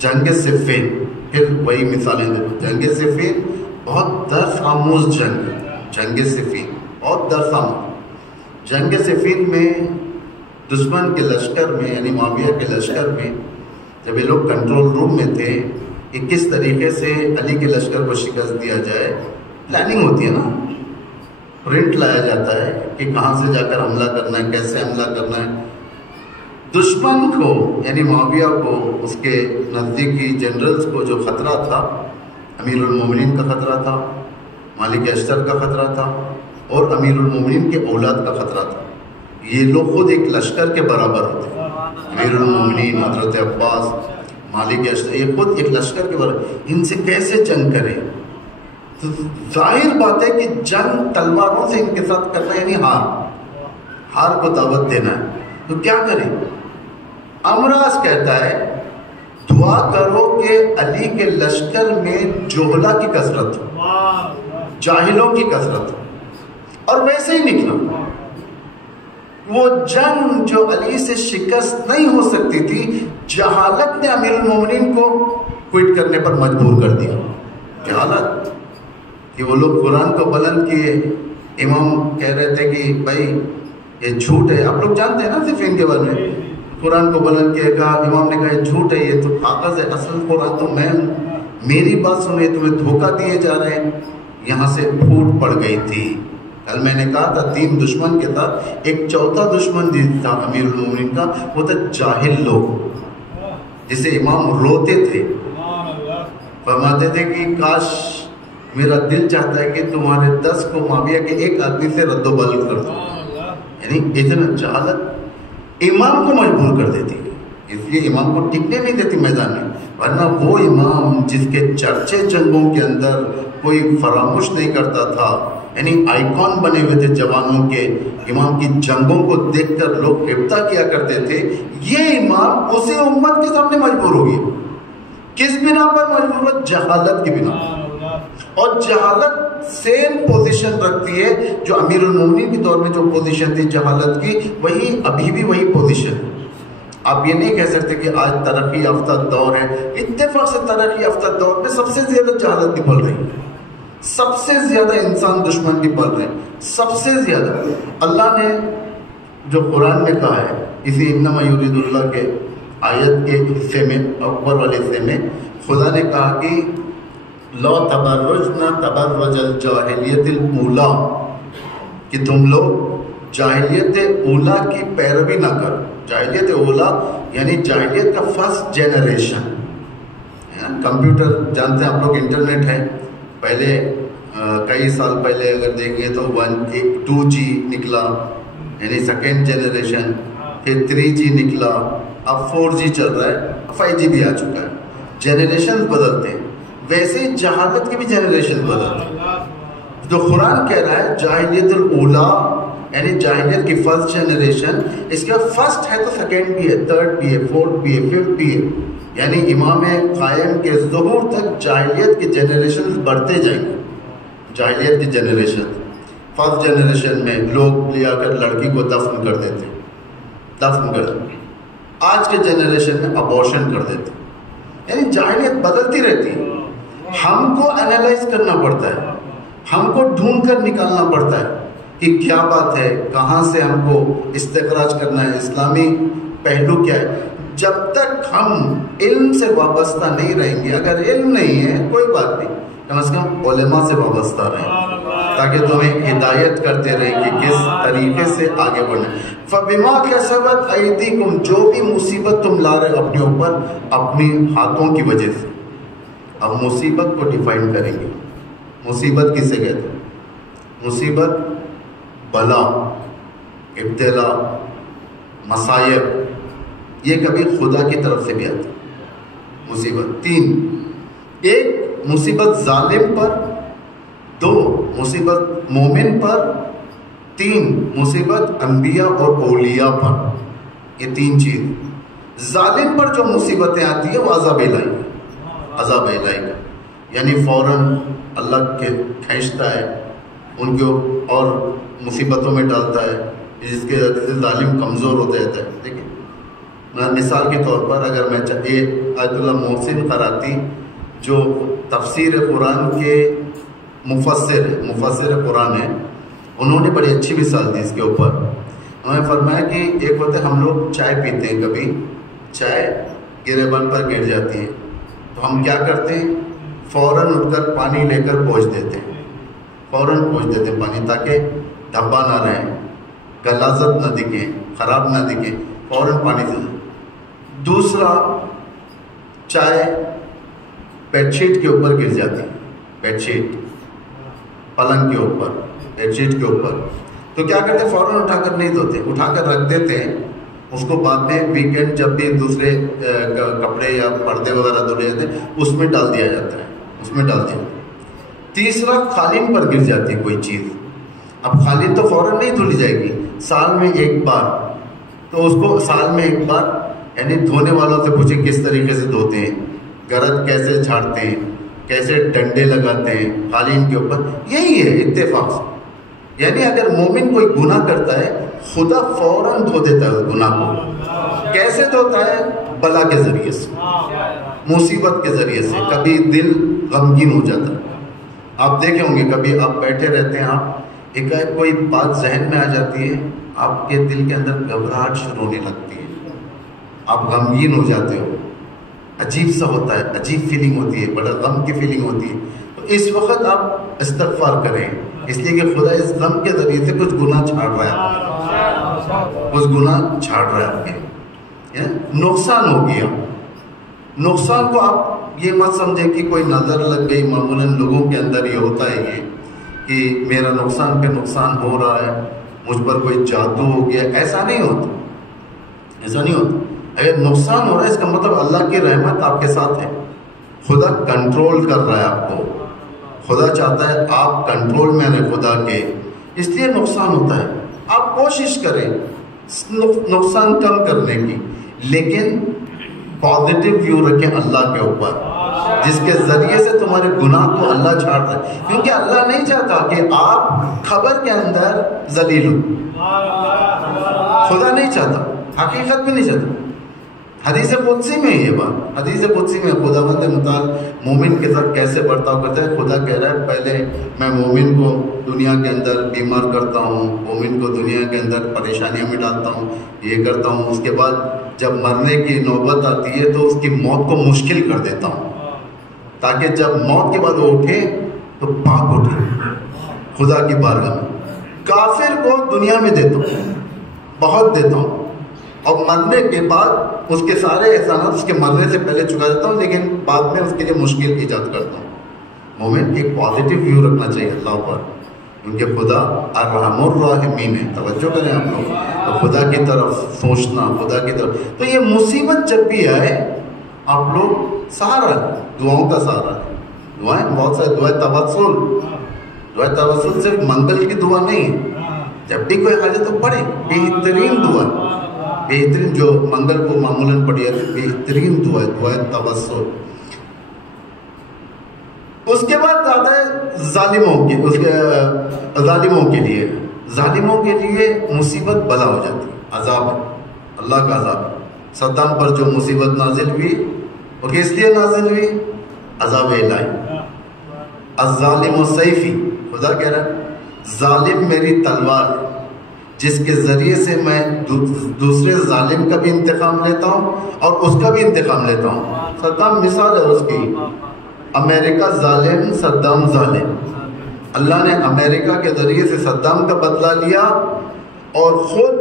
جنگ صفین، پھر وہی مثالیں دیتے. جنگ صفین بہت درس آموز جنگ، جنگ صفین بہت درس آموز. جنگ صفین میں دشمن کے لشکر میں یعنی معاویہ کے لشکر میں جب یہ لوگ کنٹرول روم میں تھے کہ کس طریقے سے علی کے لشکر کو شکست دیا جائے، پلاننگ ہوتی ہے نا، پرنٹ لایا جاتا ہے کہ کہاں سے جا کر حملہ کرنا ہے، کیسے حملہ کرنا ہے. دشمن کو یعنی معاویہ کو، اس کے نزدیکی جنرلز کو جو خطرہ تھا، امیر المومنین کا خطرہ تھا، مالک اشتر کا خطرہ تھا اور امیر المومنین کے اولاد کا خطرہ تھا. یہ لوگ خود ایک لشکر کے برابر ہوتے. امیر المومنین حضرت عباس، مالک اشتر، یہ خود ایک لشکر کے برابر. ان سے کیسے جنگ کریں؟ تو ظاہر بات ہے کہ جنگ تلواروں سے ان کے ساتھ کرنا یعنی ہار کو دعوت دینا ہے. تو کیا کریں؟ امراض کہتا ہے دعا کرو کہ علی کے لشکر میں جوہلا کی کثرت ہو، جاہلوں کی کثرت ہو. اور ویسے ہی نکلا. وہ جنگ جو علی سے شکست نہیں ہو سکتی تھی، جہالت نے امیر المومنین کو کوئٹ کرنے پر مجبور کر دیا. جہالت کہ وہ لوگ قرآن کو بلند کیے. امام کہہ رہے تھے کہ بھائی یہ جھوٹ ہے. آپ لوگ جانتے ہیں نا صفین کے بارے میں, قرآن کو بلند کیا, کہا امام نے کہا یہ جھوٹ ہے, یہ تو کاغذ ہے, اصل قرآن تو میں ہوں, میری بات سنیں, تمہیں دھوکہ دیے جا رہے ہیں. یہاں سے پھوٹ پڑ گئی تھی. کل میں نے کہا تھا 3 دشمن کے ساتھ ایک چوتھا دشمن تھا امیر المومنین کا, وہ تھا جاہل لوگ, جسے امام روتے تھے, فرماتے تھے کہ کاش میرا دل چاہتا ہے کہ تمہارے 10 کو معاویہ کے ایک آدمی سے رد و بدل کر دو. یعنی اتنا جہالت امام کو مجبور کر دیتی ہے, اس لیے امام کو ٹکنے نہیں دیتی میدان میں. ورنہ وہ امام جس کے چرچے جنگوں کے اندر کوئی فراموش نہیں کرتا تھا, یعنی آئیکن بنے ہوئے تھے جوانوں کے, امام کی جنگوں کو دیکھ کر لوگ ابتا کیا کرتے تھے, یہ امام اسے امت کے سامنے مجبور ہو گیا. کس بنا پر مجبور ہو؟ جہالت کی بنا پر. اور جہالت سیم پوزیشن رکھتی ہے جو امیر المومنین کے دور میں جو پوزیشن تھی جہالت کی, وہی ابھی بھی وہی پوزیشن ہے. آپ یہ نہیں کہہ سکتے کہ آج ترقی یافتہ دور ہے. اتفاق سے ترقی یافتہ دور میں سب سے زیادہ جہالت بھی پل رہی ہے, سب سے زیادہ انسان دشمن بھی پل رہے ہیں, سب سے زیادہ. اللہ نے جو قرآن میں کہا ہے, اسی انما یرید اللہ کے آیت کے حصے میں, اوپر والے حصے میں خدا نے کہا کہ لو تبرجنا تبرج الجاہلیت الاولی, کہ تم لوگ جاہلیت اولا کی پیروی نہ کرو. جاہلیت اولا یعنی جاہلیت کا فرسٹ جنریشن. کمپیوٹر جانتے ہیں آپ لوگ, انٹرنیٹ ہے, پہلے کئی سال پہلے اگر دیکھیں تو 2G نکلا, یعنی سیکنڈ جنریشن, پھر 3G نکلا, اب 4G چل رہا ہے, 5G بھی آ چکا ہے. جنریشن بدلتے ہیں, ویسے جہالت کی بھی جنریشن بدلتے ہیں. جو قرآن کہہ رہا ہے جاہلیت الاولا یعنی جاہلیت کی فرسٹ جنریشن, اس کا فرسٹ ہے تو سیکنڈ بھی ہے, تھرڈ بھی ہے, فورتھ بھی ہے, ففتھ بھی ہے. یعنی امام قائم کے ظہور تک جاہلیت کے جنریشن بڑھتے جائیں گے. جاہلیت کی جنریشن, فرسٹ جنریشن میں لوگ لیا کر لڑکی کو دفن کر دیتے, دفن کر دیتے. آج کے جنریشن میں ابورشن کر دیتے. یعنی جاہلیت بدلتی رہتی ہے. ہم کو انالائز کرنا پڑتا ہے, ہم کو ڈھونڈ کر نکالنا پڑتا ہے کہ کیا بات ہے, کہاں سے ہم کو استخراج کرنا ہے, اسلامی پہلو کیا ہے. جب تک ہم علم سے وابستہ نہیں رہیں گے, اگر علم نہیں ہے کوئی بات نہیں, کم از کم علماء سے وابستہ رہیں تاکہ تمہیں ہدایت کرتے رہیں کہ کس طریقے سے آگے بڑھنا. فَبِمَا كَسَبَتْ أَيْدِيكُمْ, جو بھی مصیبت تم لا رہے اپنے اوپر اپنی ہاتھوں کی وجہ سے. اب مصیبت کو ڈیفائن کریں گے. مصیبت کسے کہتے ہیں؟ مصیبت بلا, ابتلا, مصائب, یہ کبھی خدا کی طرف سے بھی آتی مصیبت. 3, ایک مصیبت ظالم پر, 2 مصیبت مومن پر, 3 مصیبت انبیاء اور اولیاء پر. یہ 3 چیز. ظالم پر جو مصیبتیں آتی ہیں وہ عذاب الہی, عذاب الہی کا, یعنی فوراً اللہ کے کھینچتا ہے ان کو اور مصیبتوں میں ڈالتا ہے, جس کے وجہ سے ظالم کمزور ہوتا جاتا ہے. دیکھیں مثال کے طور پر اگر میں آیت اللہ محسن قراتی جو تفسیر قرآن کے مفسر قرآن ہیں, انہوں نے بڑی اچھی مثال دی اس کے اوپر. انہوں نے فرمایا کہ ایک وقت ہم لوگ چائے پیتے ہیں, کبھی چائے گریبان پر گر جاتی ہے تو ہم کیا کرتے ہیں, فوراً اٹھ کر پانی لے کر پوچھ دیتے ہیں, فوراً پوچھ دیتے ہیں پانی, تاکہ دھبا نہ رہے, غلاظت نہ دکھے, خراب نہ دکھے, فوراً پانی سے. دوسرا, چائے بیڈ شیٹ کے اوپر گر جاتی ہے, بیڈ شیٹ پلنگ کے اوپر, بیڈ شیٹ کے اوپر, تو کیا کرتے ہیں, فوراً اٹھا کر نہیں دھوتے, اٹھا کر رکھ دیتے ہیں. اس کو بعد میں ویکینڈ جب بھی دوسرے کپڑے یا پردے وغیرہ دھلے جاتے ہیں اس میں ڈال دیا جاتا ہے, اس میں ڈال دیا جاتا ہے. تیسرا, قالین پر گر جاتی ہے کوئی چیز. اب قالین تو فوراً نہیں دھلی جائے گی, سال میں ایک بار, تو اس کو سال میں ایک بار یعنی دھونے والوں سے پوچھیں کس طریقے سے دھوتے ہیں, گرد کیسے جھاڑتے ہیں, کیسے ڈنڈے لگاتے ہیں قالین کے اوپر. یہی ہے اتفاق سے. یعنی اگر مومن کوئی گناہ کرتا ہے خدا فوراً دھو دیتا ہے اس گناہ کو. کیسے دھوتا ہے؟ بلا کے ذریعے سے, مصیبت کے ذریعے سے. کبھی دل غمگین ہو جاتا ہے. آپ دیکھے ہوں گے کبھی آپ بیٹھے رہتے ہیں, آپ ایک کوئی بات ذہن میں آ جاتی ہے, آپ کے دل کے اندر گھبراہٹ شروع ہونے لگتی ہے، آپ غمگین ہو جاتے ہو، عجیب سا ہوتا ہے، عجیب فیلنگ ہوتی ہے، بڑا غم کی فیلنگ ہوتی ہے. تو اس وقت آپ استغفار کریں، اس لیے کہ خدا اس غم کے ذریعے سے کچھ گناہ چھاڑ رہا ہے، کچھ گناہ چھاڑ رہا ہے آپ کے. نقصان ہو گیا، نقصان کو آپ یہ مت سمجھیں کہ کوئی نظر لگ گئی. معمولاً لوگوں کے اندر یہ ہوتا ہے یہ کہ میرا نقصان پہ نقصان ہو رہا ہے، مجھ پر کوئی جادو ہو گیا. ایسا نہیں ہوتا، ایسا نہیں ہوتا. اگر نقصان ہو رہا ہے اس کا مطلب اللہ کی رحمت آپ کے ساتھ ہے، خدا کنٹرول کر رہا ہے آپ کو، خدا چاہتا ہے آپ کنٹرول میں رہیں خدا کے، اس لیے نقصان ہوتا ہے. آپ کوشش کریں نقصان کم کرنے کی، لیکن پازیٹیو ویو رکھیں اللہ کے اوپر، جس کے ذریعے سے تمہارے گناہ کو اللہ چھاڑ رہا ہے. کیونکہ اللہ نہیں چاہتا کہ آپ خبر کے اندر ذلیل ہو، خدا نہیں چاہتا، حقیقت میں نہیں چاہتا. حدیث قدسی میں یہ بات، حدیث قدسی میں خداوند متعال مومن کے ساتھ کیسے برتاؤ کرتا ہے. خدا کہہ رہا ہے پہلے میں مومن کو دنیا کے اندر بیمار کرتا ہوں، مومن کو دنیا کے اندر پریشانیوں میں ڈالتا ہوں، یہ کرتا ہوں، اس کے بعد جب مرنے کی نوبت آتی ہے تو اس کی موت کو مشکل کر دیتا ہوں، تاکہ جب موت کے بعد وہ اٹھے تو پاک اٹھے خدا کی بارگاہ میں. کافر کو دنیا میں دیتا ہوں، بہت دیتا ہوں، اور مرنے کے بعد اس کے سارے احسانات اس کے مرنے سے پہلے چکا دیتا ہوں، لیکن بعد میں اس کے لیے مشکل ایجاد کرتا ہوں. مومن ایک پازیٹیو ویو رکھنا چاہیے اللہ پر، کیونکہ خدا الرحم الراحمین ہے. توجہ کریں آپ لوگ، تو خدا کی طرف سوچنا، خدا کی طرف. تو یہ مصیبت جب بھی آئے آپ لوگ سہارا ہے، دعاؤں کا سہارا ہے. دعائیں بہت سارے، دعائیں توسل، دعائیں توسل صرف منگل کی دعا نہیں ہے، جب بھی کوئی حاجت تو پڑھے. بہترین دعا، بہترین جو منگل کو معمولاً پڑھی ہے، بہترین دعا ہے دعائیں توسل. اس کے بعد آتا ہے ظالموں کی، اس کے ظالموں کے لیے، ظالموں کے لیے مصیبت بلا ہو جاتی ہے، عذاب ہے، اللہ کا عذاب ہے. صدام پر جو مصیبت نازل ہوئی وہ کس لیے نازل ہوئی؟ عذاب الہی. الظالم سیفی، خدا کہہ رہا ہے ظالم میری تلوار ہے، جس کے ذریعے سے میں دوسرے ظالم کا بھی انتقام لیتا ہوں اور اس کا بھی انتقام لیتا ہوں. صدام مثال ہے اس کی، امریکہ ظالم، صدام ظالم. اللہ نے امریکہ کے ذریعے سے صدام کا بدلہ لیا اور خود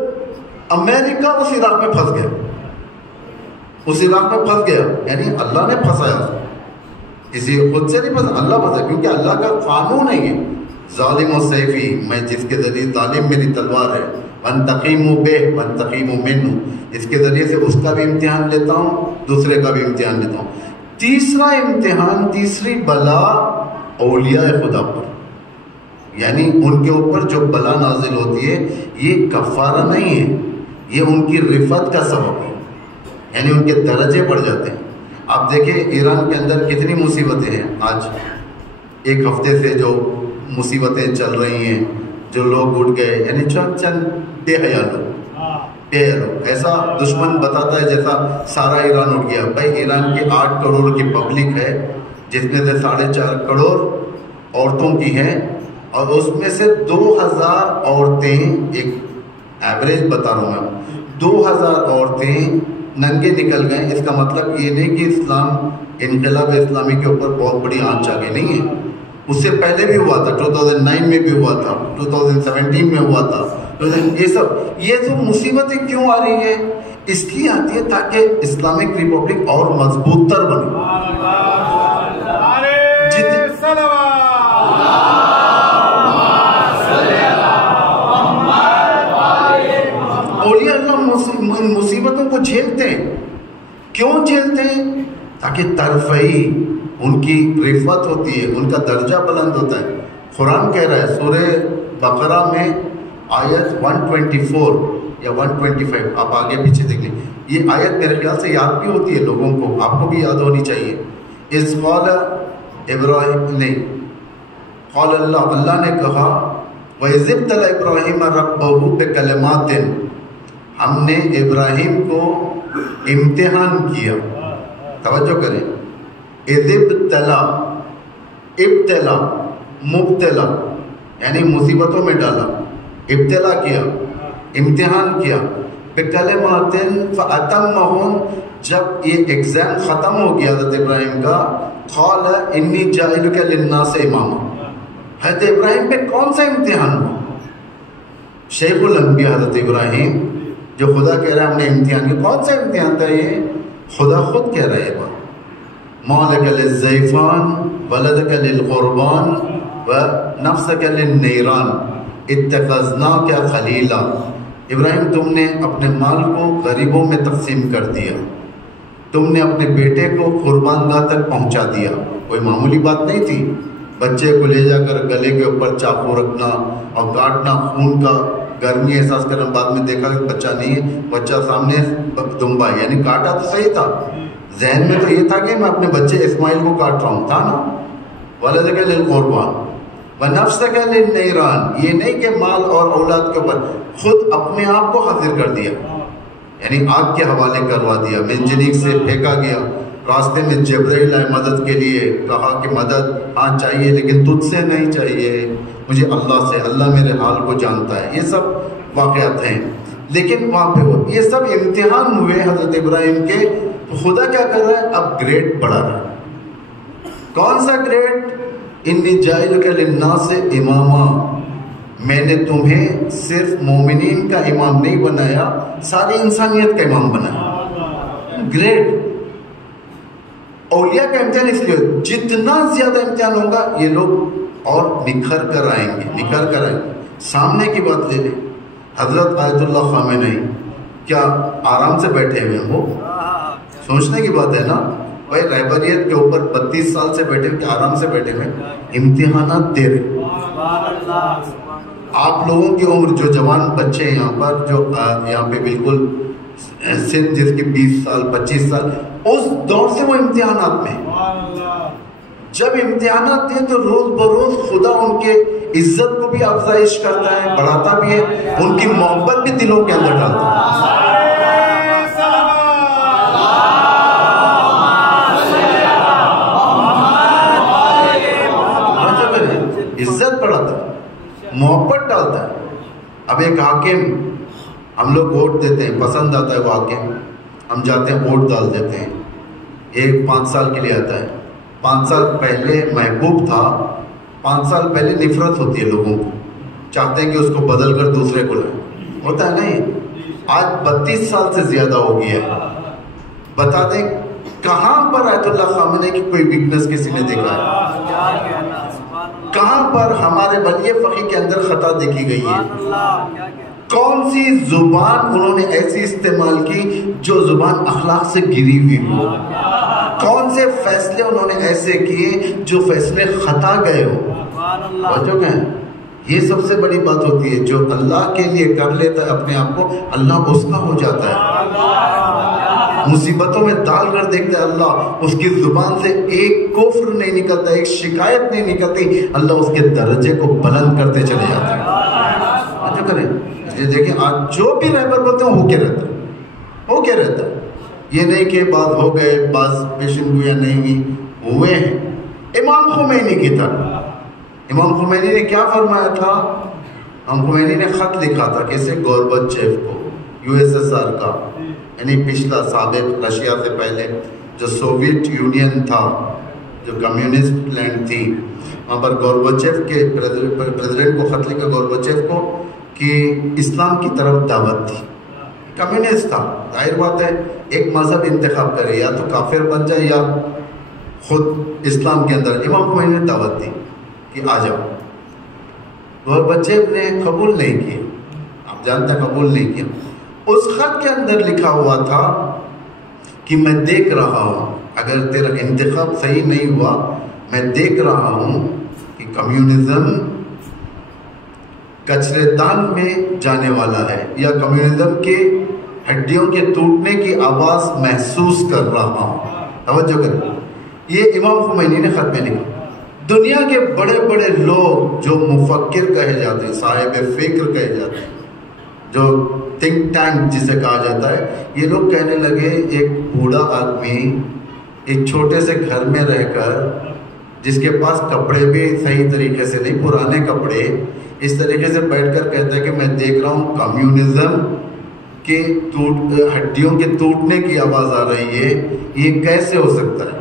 امریکہ اس عراق میں پھنس گیا، اس عراق میں پھنس گیا. یعنی اللہ نے پھنسایا، کسی خود سے نہیں پھنسا، اللہ پھنسا، کیونکہ اللہ کا قانون ہے یہ. ظالم و سیفی، میں جس کے ذریعے، ظالم میری تلوار ہے، وانتقیم بہ وانتقیم منہ، اس کے ذریعے سے اس کا بھی امتحان لیتا ہوں، دوسرے کا بھی امتحان لیتا ہوں. تیسرا امتحان، تیسری بلا اولیاء خدا پر، یعنی ان کے اوپر جو بلا نازل ہوتی ہے یہ کفارہ نہیں ہے، یہ ان کی رفعت کا سبب ہے، یعنی ان کے درجے بڑھ جاتے ہیں. آپ دیکھیں ایران کے اندر کتنی مصیبتیں ہیں. آج ایک ہفتے سے جو مصیبتیں چل رہی ہیں، جو لوگ اٹھ گئے، یعنی چند بے حیا لوگ، ایسا دشمن بتاتا ہے جیسا سارا ایران اٹھ گیا. بھائی ایران کی 8 کروڑ کی پبلک ہے، جس میں سے 4.5 کروڑ عورتوں کی ہیں، اور اس میں سے 2000 عورتیں، ایک ایوریج بتا رہا ہوں میں، 2000 عورتیں ننگے نکل گئے. اس کا مطلب یہ نہیں کہ اسلام، انقلاب اسلامی کے اوپر بہت بڑی آنچ آ گئی، نہیں ہے. اس سے پہلے بھی ہوا تھا، 2009 میں بھی ہوا تھا، 2017 میں ہوا تھا. یہ سب مصیبتیں کیوں آ رہی ہے؟ اس لیے آتی ہے تاکہ اسلامک ریپبلک اور مضبوط تر بنے. اولیاء اللہ مصیبتوں کو جھیلتے ہیں. کیوں جھیلتے ہیں؟ تاکہ ترفعی، ان کی رفعت ہوتی ہے، ان کا درجہ بلند ہوتا ہے. قرآن کہہ رہا ہے سورہ بقرہ میں آیت 124 یا 125، آپ آگے پیچھے دیکھ لیں. یہ آیت میرے خیال سے یاد بھی ہوتی ہے لوگوں کو، آپ کو بھی یاد ہونی چاہیے. اذ قال ابراہیم، نہیں، قال اللہ نے کہا وَإِذِ ابْتَلَى إِبْرَاهِيمَ رَبَّهُ بِكَلِمَاتٍ، ہم نے ابراہیم کو امتحان کیا. توجہ کریں، اذ ابتلا، ابتلا مبتلا، یعنی مصیبتوں میں ڈالا، ابتلا کیا. امتحان کیا بکلمات فاتمہن، جب یہ ایگزام ختم ہو گیا حضرت ابراہیم کا، قال انی جاعلک للناس اماما، حضرت ابراہیم پہ کون سا امتحان ہوا؟ شیخ الانبیاء حضرت ابراہیم، جو خدا کہہ رہا ہے ہم نے امتحان کیا، کون سا امتحان تھا یہ؟ خدا خود کہہ رہا ہے بات، مالک للزیفان ولدک للقربان ونفسک للنیران اتخذناک خلیلا، ابراہیم تم نے اپنے مال کو غریبوں میں تقسیم کر دیا، تم نے اپنے بیٹے کو قربان گاہ تک پہنچا دیا، کوئی معمولی بات نہیں تھی، بچے کو لے جا کر گلے کے اوپر چاقو رکھنا اور کاٹنا، خون کا گرمی احساس کرنا، بعد میں دیکھا کہ بچہ نہیں ہے، بچہ سامنے دمبا، یعنی کاٹا تو صحیح تھا، ذہن میں تو یہ تھا کہ میں اپنے بچے اسماعیل کو کاٹ رہا ہوں، تھا نا، ولدک للقربان ونفسک للنیران، یہ نہیں کہ مال اور اولاد کے اوپر، خود اپنے آپ کو حاضر کر دیا، یعنی آگ کے حوالے کروا دیا، منجنیق سے پھینکا گیا، راستے میں جبرائیل آئے مدد کے لیے، کہا کہ مدد ہاں چاہیے لیکن تجھ سے نہیں چاہیے، مجھے اللہ سے، اللہ میرے حال کو جانتا ہے، یہ سب واقعات ہیں، لیکن وہاں پہ یہ سب امتحان ہوئے حضرت ابراہیم کے، تو خدا کیا کر رہا ہے؟ اب گریڈ بڑھا رہا ہے، کون سا گریڈ؟ انی جاعلک للناس اماما، میں نے تمہیں صرف مومنین کا امام نہیں بنایا، ساری انسانیت کا امام بنایا، گریڈ۔ اولیاء کا امتحان اس لیے جتنا زیادہ امتحان ہوگا یہ لوگ اور نکھر کر آئیں گے، سامنے کی بات لے لیں، حضرت آیت اللہ خامنئی کیا آرام سے بیٹھے ہوئے ہیں؟ وہ سوچنے کی بات ہے نا بھائی، رہبریت کے اوپر 32 سال سے بیٹھے ہوئے، آرام سے بیٹھے ہوئے، امتحانات دے رہے۔ آپ لوگوں کی عمر، جو جوان بچے ہیں یہاں پر، جو یہاں پہ بالکل سن جس کی 20 سال 25 سال، اس دور سے وہ امتحانات میں، جب امتحانات دیں تو روز بروز خدا ان کے عزت کو بھی افزائش کرتا ہے، بڑھاتا بھی ہے، ان کی محبت بھی دلوں کے اندر ڈالتا ہے، عزت بڑھاتا ہے، محبت ڈالتا ہے۔ اب ایک حاکم، ہم لوگ ووٹ دیتے ہیں، پسند آتا ہے وہ حاکم، ہم جاتے ہیں ووٹ ڈال دیتے ہیں، ایک 5 سال کے لیے آتا ہے، 5 سال پہلے محبوب تھا، 5 سال پہلے نفرت ہوتی ہے لوگوں کو، چاہتے ہیں کہ اس کو بدل کر دوسرے کو لائیں، ہوتا ہے نہیں؟ آج 32 سال سے زیادہ ہو گیا ہے، بتا دیں کہاں پر آیت اللہ خامنئی کی کوئی ویکنس کسی نے دیکھا ہے؟ کہاں پر ہمارے ولی فقیہ کے اندر خطا دیکھی گئی ہے؟ کون سی زبان انہوں نے ایسی استعمال کی جو زبان اخلاق سے گری ہوئی ہو؟ کون سے فیصلے انہوں نے ایسے کیے جو فیصلے خطا گئے ہو؟ جو کہیں یہ سب سے بڑی بات ہوتی ہے، جو اللہ کے لیے کر لیتا ہے اپنے آپ کو، اللہ اس کا ہو جاتا ہے، مصیبتوں میں ڈال کر دیکھتا ہے اللہ، اس کی زبان سے ایک کفر نہیں نکلتا، ایک شکایت نہیں نکلتی، اللہ اس کے درجے کو بلند کرتے چلے جاتے ہیں۔ جو کریں یہ دیکھیں، آج جو بھی رہبر بولتے ہیں ہو کے رہتا ہے، یہ نہیں کہ بات ہو گئے، بعض پیشن گویا نہیں ہوئی، ہوئے ہیں۔ امام خمینی کی طرح، امام خمینی نے کیا فرمایا تھا؟ امام خمینی نے خط لکھا تھا کیسے؟ گوربچیف کو، USSR کا، یعنی پچھلا سابق رشیا سے پہلے جو سوویت یونین تھا، جو کمیونسٹ لینڈ تھی، وہاں پر گوربچیف کے پریزیڈنٹ کو خط لکھا، گوربچیف کو، کہ اسلام کی طرف دعوت تھی، کمیونسٹ تھا، ظاہر بات ہے ایک مذہب انتخاب کرے، یا تو کافر بن جائے یا خود اسلام کے اندر۔ امام خمینی نے دعوت دی کہ آ جاؤ، گوربچیف نے قبول نہیں کیا، آپ جانتے ہیں قبول نہیں کیا۔ اس خط کے اندر لکھا ہوا تھا کہ میں دیکھ رہا ہوں، اگر تیرا انتخاب صحیح نہیں ہوا، میں دیکھ رہا ہوں کہ کمیونزم کچرے دان میں جانے والا ہے، یا کمیونزم کے ہڈیوں کے ٹوٹنے کی آواز محسوس کر رہا ہوں۔ توجہ کریں، یہ امام خمینی نے خط میں لکھا۔ دنیا کے بڑے بڑے لوگ جو مفکر کہے جاتے ہیں، صاحب فکر کہے جاتے ہیں، جو تھنک ٹینک جسے کہا جاتا ہے، یہ لوگ کہنے لگے ایک بوڑھا آدمی ایک چھوٹے سے گھر میں رہ کر، جس کے پاس کپڑے بھی صحیح طریقے سے نہیں، پرانے کپڑے، اس طریقے سے بیٹھ کر کہتا ہے کہ میں دیکھ رہا ہوں کمیونزم کے ہڈیوں کے ٹوٹنے کی آواز آ رہی ہے، یہ کیسے ہو سکتا ہے؟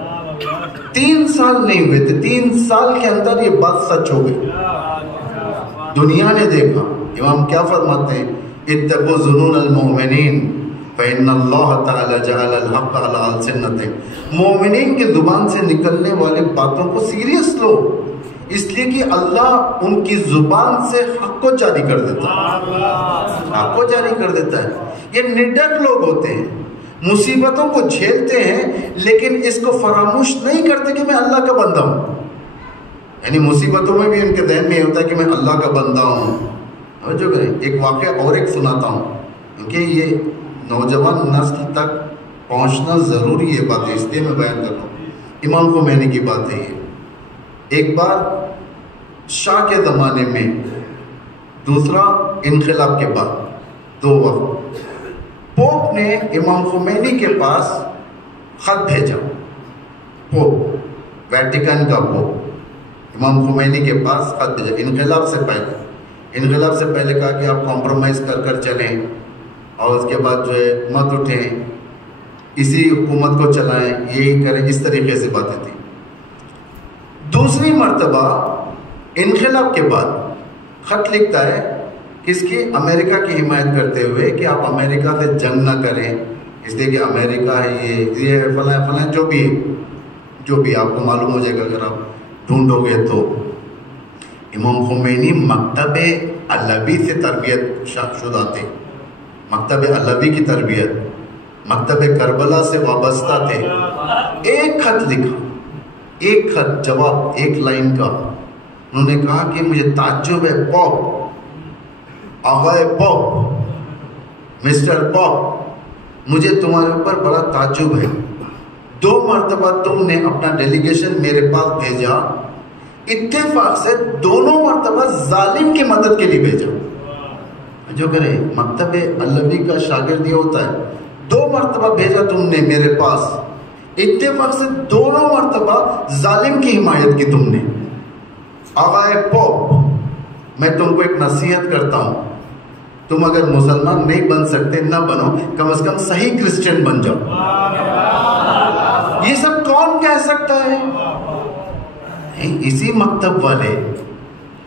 3 سال نہیں ہوئے تھے، 3 سال کے اندر یہ بات سچ ہو گئی، دنیا نے دیکھا۔ امام کیا فرماتے ہیں؟ اتقوا ظنون المؤمنین فإن اللہ تعالی جعل الحق علی السنتہم، مومنین کے زبان سے نکلنے والی باتوں کو سیریس لو، اس لیے کہ اللہ ان کی زبان سے حق کو جاری کر دیتا ہے، حق کو جاری کر دیتا ہے۔ یہ نڈر لوگ ہوتے ہیں، مصیبتوں کو جھیلتے ہیں لیکن اس کو فراموش نہیں کرتے کہ میں اللہ کا بندہ ہوں، یعنی مصیبتوں میں بھی ان کے ذہن میں ہوتا ہے کہ میں اللہ کا بندہ ہوں۔ جو کریں ایک واقعہ اور ایک سناتا ہوں، کیونکہ یہ نوجوان نسل تک پہنچنا ضروری ہے بات ہے، اس لیے میں بیان کر رہا ہوں۔ امام خمینی کی بات ہے یہ، ایک بار شاہ کے زمانے میں، دوسرا انقلاب کے بعد، 2 وقت پوپ نے امام خمینی کے پاس خط بھیجا، پوپ ویٹیکن کا پوپ امام خمینی کے پاس خط بھیجا انقلاب سے پہلے۔ انقلاب سے پہلے کہا کہ آپ کمپرومائز کر چلیں اور اس کے بعد جو ہے مت اٹھیں، اسی حکومت کو چلائیں، یہی کریں، اس طریقے سے باتیں تھیں۔ دوسری مرتبہ انقلاب کے بعد خط لکھتا ہے کس کی؟ امریکہ کی حمایت کرتے ہوئے کہ آپ امریکہ سے جنگ نہ کریں، اس لیے کہ امریکہ ہے یہ فلاں فلاں جو بھی آپ کو معلوم ہو جائے گا اگر آپ ڈھونڈو گے تو۔ امام خمینی مکتب علوی سے تربیت شدہ تھے، مکتب علوی کی تربیت، مکتب کربلا سے وابستہ تھے۔ ایک خط لکھا، ایک خط جواب 1 لائن کا، انہوں نے کہا کہ مجھے تعجب ہے پوپ، آغائے پوپ، مسٹر پوپ، مجھے تمہارے اوپر بڑا تعجب ہے، 2 مرتبہ تم نے اپنا ڈیلیگیشن میرے پاس بھیجا، اتفاق سے دونوں مرتبہ ظالم کی مدد کے لیے بھیجا۔ جو کرے مکتب علوی کا شاگرد یہ ہوتا ہے، 2 مرتبہ بھیجا تم نے میرے پاس، اتفاق سے دونوں مرتبہ ظالم کی حمایت کی تم نے۔ آغائے پوپ، میں تم کو ایک نصیحت کرتا ہوں، تم اگر مسلمان نہیں بن سکتے نہ بنو، کم از کم صحیح کرسچن بن جاؤ۔ یہ سب کون کہہ سکتا ہے؟ اسی مکتب والے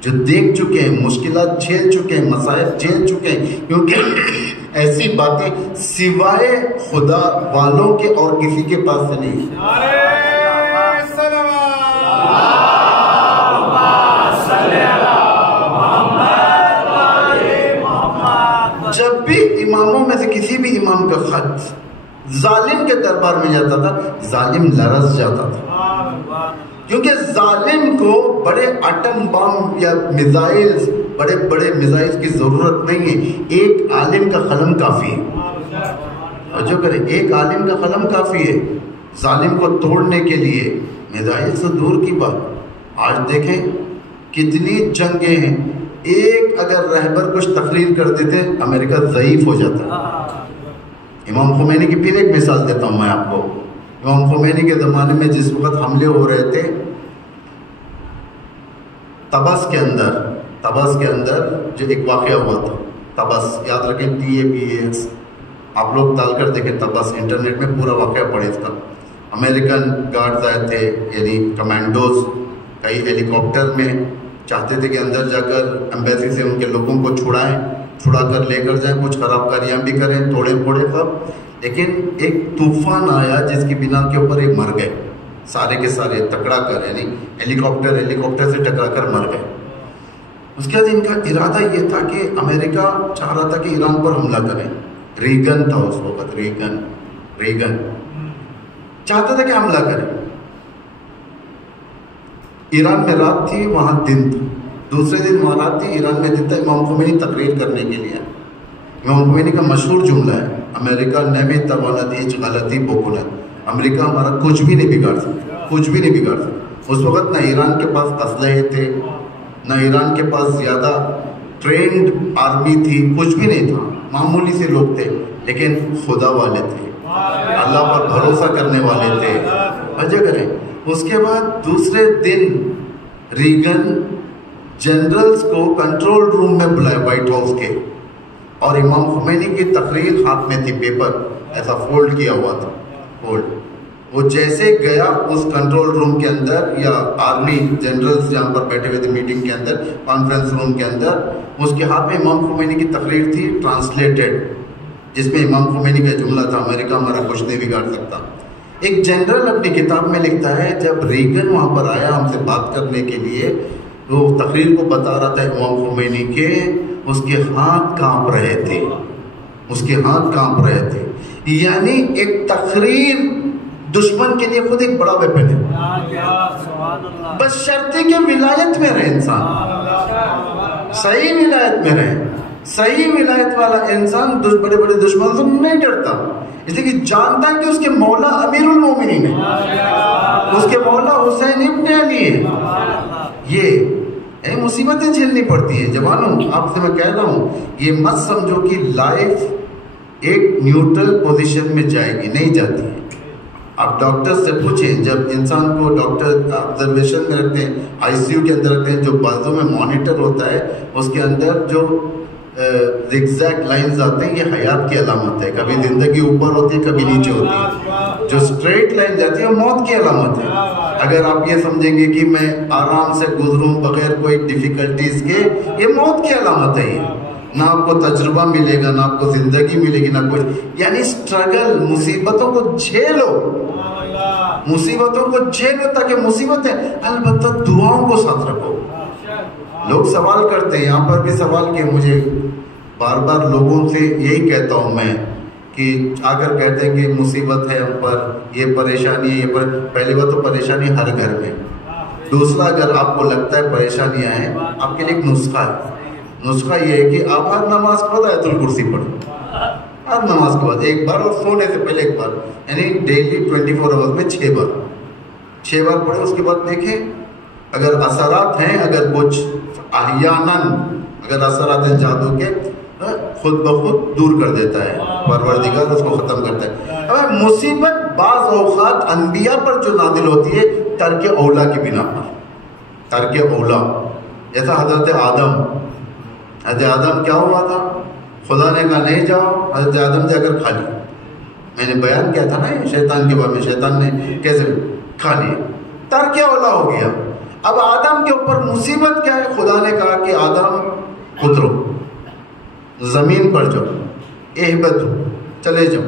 جو دیکھ چکے ہیں، مشکلات جھیل چکے ہیں، مسائل جھیل چکے ہیں، کیونکہ ایسی باتیں سوائے خدا والوں کے اور کسی کے پاس سے نہیں۔ جب بھی اماموں میں سے کسی بھی امام کا خط ظالم کے دربار میں جاتا تھا، ظالم لرز جاتا تھا، کیونکہ ظالم کو بڑے ایٹم بم یا میزائلز، بڑے بڑے میزائلز کی ضرورت نہیں ہے، ایک عالم کا قلم کافی ہے۔ اور جو کرے ایک عالم کا قلم کافی ہے ظالم کو توڑنے کے لیے، میزائل سے دور کی بات۔ آج دیکھیں کتنی جنگیں ہیں، ایک اگر رہبر کچھ تقریر کر دیتے امریکہ ضعیف ہو جاتا ہے۔ امام خمینی کی پھر ایک مثال دیتا ہوں میں آپ کو۔ امام خمینی کے زمانے میں جس وقت حملے ہو رہے تھے طبس کے اندر جو ایک واقعہ ہوا تھا، طبس یاد رکھیں، TABS، آپ لوگ ڈال کر دیکھیں طبس، انٹرنیٹ میں پورا واقعہ پڑھے اس کا۔ امریکن گارڈز آئے تھے، یعنی کمانڈوز، کئی ہیلی کاپٹر میں چاہتے تھے کہ اندر جا کر ایمبیسی سے ان کے لوگوں کو چھڑا کر لے کر جائیں، کچھ خراب کاریاں بھی کریں، توڑے پھوڑے سب، لیکن ایک طوفان آیا جس کی بنا کے اوپر ایک مر گئے، سارے کے سارے ٹکرا کر، یعنی ہیلی کاپٹر سے ٹکرا کر مر گئے۔ اس کے بعد ان کا ارادہ یہ تھا کہ امریکہ چاہ رہا تھا کہ ایران پر حملہ کریں، ریگن تھا اس وقت، ریگن چاہتا تھا کہ حملہ کریں۔ ایران میں رات تھی، وہاں دن تھا، دوسرے دن وہاں رات تھی، ایران میں دن تھا۔ امام خمینی تقریر کرنے کے لیے، امام خمینی کا مشہور جملہ ہے، امریکہ نمی تواند ہیچ غلطی بکند، امریکہ ہمارا کچھ بھی نہیں بگاڑ سکتا۔ اس وقت نہ ایران کے پاس اسلحے تھے، نہ ایران کے پاس زیادہ ٹرینڈ آرمی تھی، کچھ بھی نہیں تھا، معمولی سے لوگ تھے، لیکن خدا والے تھے، اللہ پر بھروسہ کرنے والے تھے۔ وجہ کریں اس کے بعد دوسرے دن ریگن جنرلز کو کنٹرول روم میں بلائے وائٹ ہاؤس کے، اور امام خمینی کی تقریر ہاتھ میں تھی، پیپر ایسا فولڈ کیا ہوا تھا، فولڈ۔ وہ جیسے گیا اس کنٹرول روم کے اندر، یا آرمی جنرلز جہاں پر بیٹھے ہوئے تھے میٹنگ کے اندر، کانفرنس روم کے اندر، اس کے ہاتھ میں امام خمینی کی تقریر تھی ٹرانسلیٹڈ، جس میں امام خمینی کا جملہ تھا، امریکہ ہمارا کچھ نہیں بگاڑ سکتا۔ ایک جنرل اپنی کتاب میں لکھتا ہے جب ریگن وہاں پر آیا ہم سے بات کرنے کے لیے، وہ تقریر کو بتا رہا تھا امام خمینی کے، اس کے ہاتھ کانپ رہے تھے، اس کے ہاتھ کانپ رہے تھے۔ یعنی ایک تقریر دشمن کے لیے خود ایک بڑا ویپن ہے، بس شرطی کہ ولایت میں رہے انسان، صحیح ولایت میں رہے۔ صحیح ولایت والا انسان بڑے بڑے دشمن سے نہیں ڈرتا، اس لیے کہ جانتا ہے کہ اس کے مولا امیر المومنین ہے، اس کے مولا حسین ابن علی ہے۔ یہ مصیبتیں جھیلنی پڑتی ہیں جوانوں، آپ سے میں کہہ رہا ہوں، یہ مت سمجھو کہ لائف ایک نیوٹرل پوزیشن میں جائے گی، نہیں جاتی ہے۔ آپ ڈاکٹر سے پوچھیں، جب انسان کو ڈاکٹر آبزرویشن میں رکھتے ہیں، آئی سی یو کے اندر رکھتے ہیں، جو بازو میں مانیٹر ہوتا ہے، اس کے اندر جو زگزیگ لائنز آتے ہیں، یہ حیات کی علامت ہے، کبھی زندگی اوپر ہوتی ہے کبھی نیچے ہوتی ہے، جو اسٹریٹ لائن جاتی ہے وہ موت کی علامت ہے۔ اگر آپ یہ سمجھیں گے کہ میں آرام سے گزروں بغیر کوئی ڈیفیکلٹیز کے، یہ موت کی علامت ہے، یہ نہ آپ کو تجربہ ملے گا، نہ آپ کو زندگی ملے گی، نہ کچھ۔ یعنی اسٹرگل، مصیبتوں کو جھیلو، مصیبتوں کو جھیلو، تاکہ مصیبتیں، البتہ دعاؤں کو ساتھ رکھو۔ لوگ سوال کرتے ہیں، یہاں پر بھی سوال کیا، مجھے بار بار لوگوں سے یہی کہتا ہوں میں کہ آ کر کہتے ہیں کہ مصیبت ہے ہم پر، یہ پریشانی ہے، یہ پہلی بات تو پریشانی ہر گھر میں، دوسرا اگر آپ کو لگتا ہے پریشانیاں ہیں، آپ کے لیے ایک نسخہ ہے۔ نسخہ یہ ہے کہ آپ ہر نماز کے بعد آیت الکرسی پڑھیں، ہر نماز کے بعد ایک بار، اور سونے سے پہلے ایک بار، یعنی ڈیلی 24 آورز میں 6 بار پڑھیں۔ اس کے بعد دیکھیں اگر اثرات ہیں، اگر کچھ احیاناً اگر اثرات ہیں جادو کے، خود بخود دور کر دیتا ہے پروردگار، اس کو ختم کرتا ہے۔ اب مصیبت بعض اوقات انبیاء پر جو نازل ہوتی ہے ترک اولا کی بنا پر، ترک اولا، جیسا حضرت آدم کیا ہوا تھا، خدا نے کہا نہیں جاؤ، حضرت آدم جا کر کھا لیا۔ میں نے بیان کیا تھا نا شیطان کے بارے میں، شیطان نے کیسے کھا لیا، ترک اولا ہو گیا۔ اب آدم کے اوپر مصیبت کیا ہے، خدا نے کہا کہ آدم اترو، زمین پر جاؤ، اہبطو، چلے جاؤ۔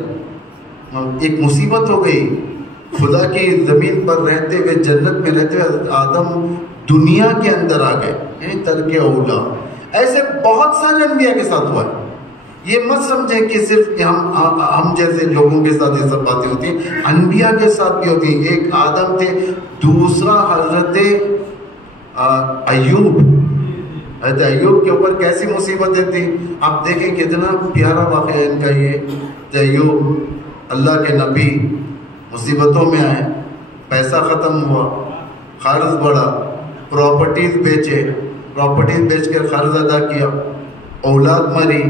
ایک مصیبت ہو گئی، خدا کی زمین پر رہتے ہوئے، جنت میں رہتے ہوئے آدم دنیا کے اندر آ گئے، یعنی ترک اولا۔ ایسے بہت سارے انبیاء کے ساتھ ہوا ہے۔ یہ مت سمجھیں کہ صرف ہم جیسے لوگوں کے ساتھ یہ سب باتیں ہوتی ہیں، انبیاء کے ساتھ بھی ہوتی ہیں۔ ایک آدم تھے، دوسرا حضرت ایوب، حضرت ایوب کے اوپر کیسی مصیبتیں تھیں، آپ دیکھیں کتنا پیارا واقعہ ہے ان کا یہ۔ ایوب اللہ کے نبی مصیبتوں میں آئے، پیسہ ختم ہوا، قرض بڑھا، پراپرٹیز بیچے، پراپرٹیز بیچ کر قرض ادا کیا، اولاد مری،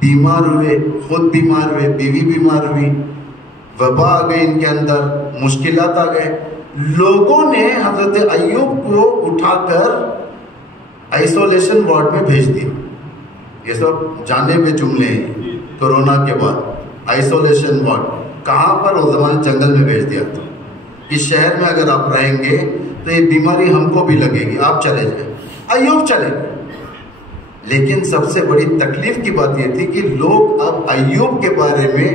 بیمار ہوئے، خود بیمار ہوئے، بیوی بیمار ہوئی، وبا آ گئی ان کے اندر، مشکلات آ گئے۔ لوگوں نے حضرت ایوب کو اٹھا کر آئسولیشن وارڈ میں بھیج دیا۔ یہ سب جانے ہوئے جملے ہیں، کورونا کے بعد آئسولیشن وارڈ کہاں پر، اس زمانے جنگل میں بھیج دیا تھا۔ اس شہر میں اگر آپ رہیں گے تو یہ بیماری ہم کو بھی لگے گی، آپ چلے جائیں۔ ایوب چلے گئے، لیکن سب سے بڑی تکلیف کی بات یہ تھی کہ لوگ اب ایوب کے بارے میں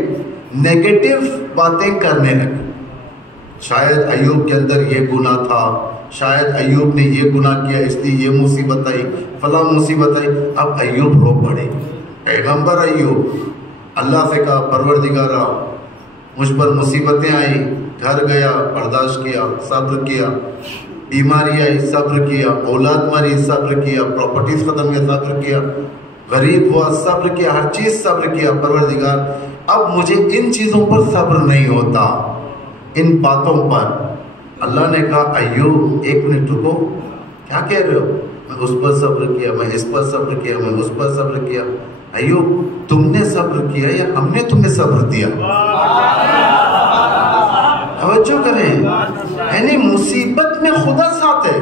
نیگیٹو باتیں کرنے لگے۔ شاید ایوب کے اندر یہ گناہ تھا، شاید ایوب نے یہ گناہ کیا اس لیے یہ مصیبت آئی، فلاں مصیبت آئی۔ اب ایوب رو پڑے، پیغمبر ایوب اللہ سے کہا پروردگارا مجھ پر مصیبتیں آئی، گھر گیا برداشت کیا، صبر کیا، بیماری آئی صبر کیا، اولاد مری صبر کیا، پراپرٹیز ختم کیا صبر کیا، غریب ہوا صبر کیا، ہر چیز صبر کیا پروردگار۔ اب مجھے ان چیزوں پر صبر نہیں ہوتا، ان باتوں پر۔ اللہ نے کہا ایوب ایک منٹ رکو، کیا کہہ رہے ہو؟ میں اس پر صبر کیا، میں اس پر صبر کیا، میں اس پر صبر کیا۔ ایوب تم نے صبر کیا یا ہم نے تمہیں صبر دیا؟ توجہ کریں، یعنی مصیبت میں خدا ساتھ ہے،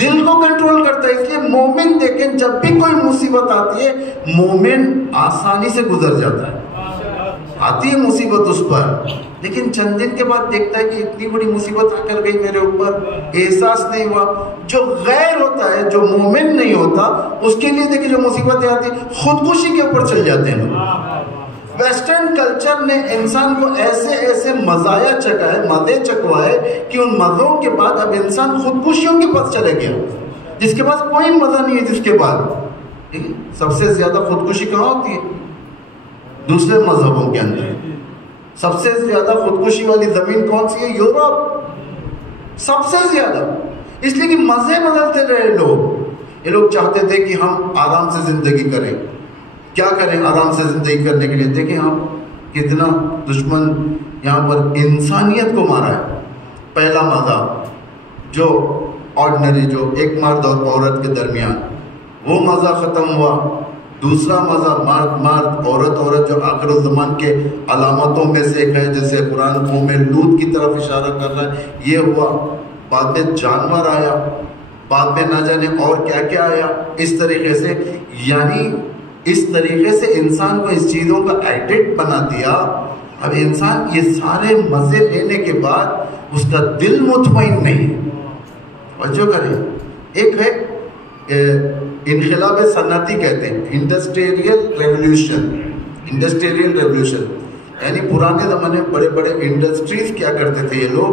دل کو کنٹرول کرتا ہے. اس لیے مومن دیکھیں جب بھی کوئی مصیبت آتی ہے مومن آسانی سے گزر جاتا ہے. آتی ہے مصیبت اس پر لیکن چند دن کے بعد دیکھتا ہے کہ اتنی بڑی مصیبت آ کر گئی میرے اوپر، احساس نہیں ہوا. جو غیر ہوتا ہے، جو مومن نہیں ہوتا، اس کے لیے دیکھیں جو مصیبتیں آتی ہیں خودکشی کے اوپر چل جاتے ہیں. ویسٹرن کلچر نے انسان کو ایسے ایسے مزایا چکھائے، مزے چکوائے کہ ان مزوں کے بعد اب انسان خودکشیوں کے پاس چلے گیا. جس کے پاس کوئی مزہ نہیں ہے، جس کے بعد سب سے زیادہ خودکشی کہاں ہوتی ہے؟ دوسرے مذہبوں کے اندر. سب سے زیادہ خودکشی والی زمین کون سی ہے؟ یورپ. سب سے زیادہ. اس لیے کہ مزے بدلتے رہے لوگ. یہ لوگ چاہتے تھے کہ ہم آرام سے زندگی کریں. کیا کریں آرام سے زندگی کرنے کے لیے؟ دیکھیں آپ کتنا دشمن یہاں پر انسانیت کو مارا ہے. پہلا مزہ جو آرڈنری، جو ایک مرد اور عورت کے درمیان، وہ مزہ ختم ہوا. دوسرا مزہ مرد عورت جو آخر الزمان کے علامتوں میں سے ایک ہے، جیسے قرآن قوم لوط کی طرف اشارہ کر رہا ہے، یہ ہوا. بعد میں جانور آیا، بعد میں نہ جانے اور کیا کیا آیا. اس طریقے سے یعنی اس طریقے سے انسان کو اس چیزوں کا ایڈکٹ بنا دیا. اب انسان یہ سارے مزے لینے کے بعد اس کا دل مطمئن نہیں. توجہ کریں، ایک ہے انقلاب صنعتی کہتے ہیں، انڈسٹریل ریولوشن. یعنی پرانے زمانے میں بڑے بڑے انڈسٹریز کیا کرتے تھے، یہ لوگ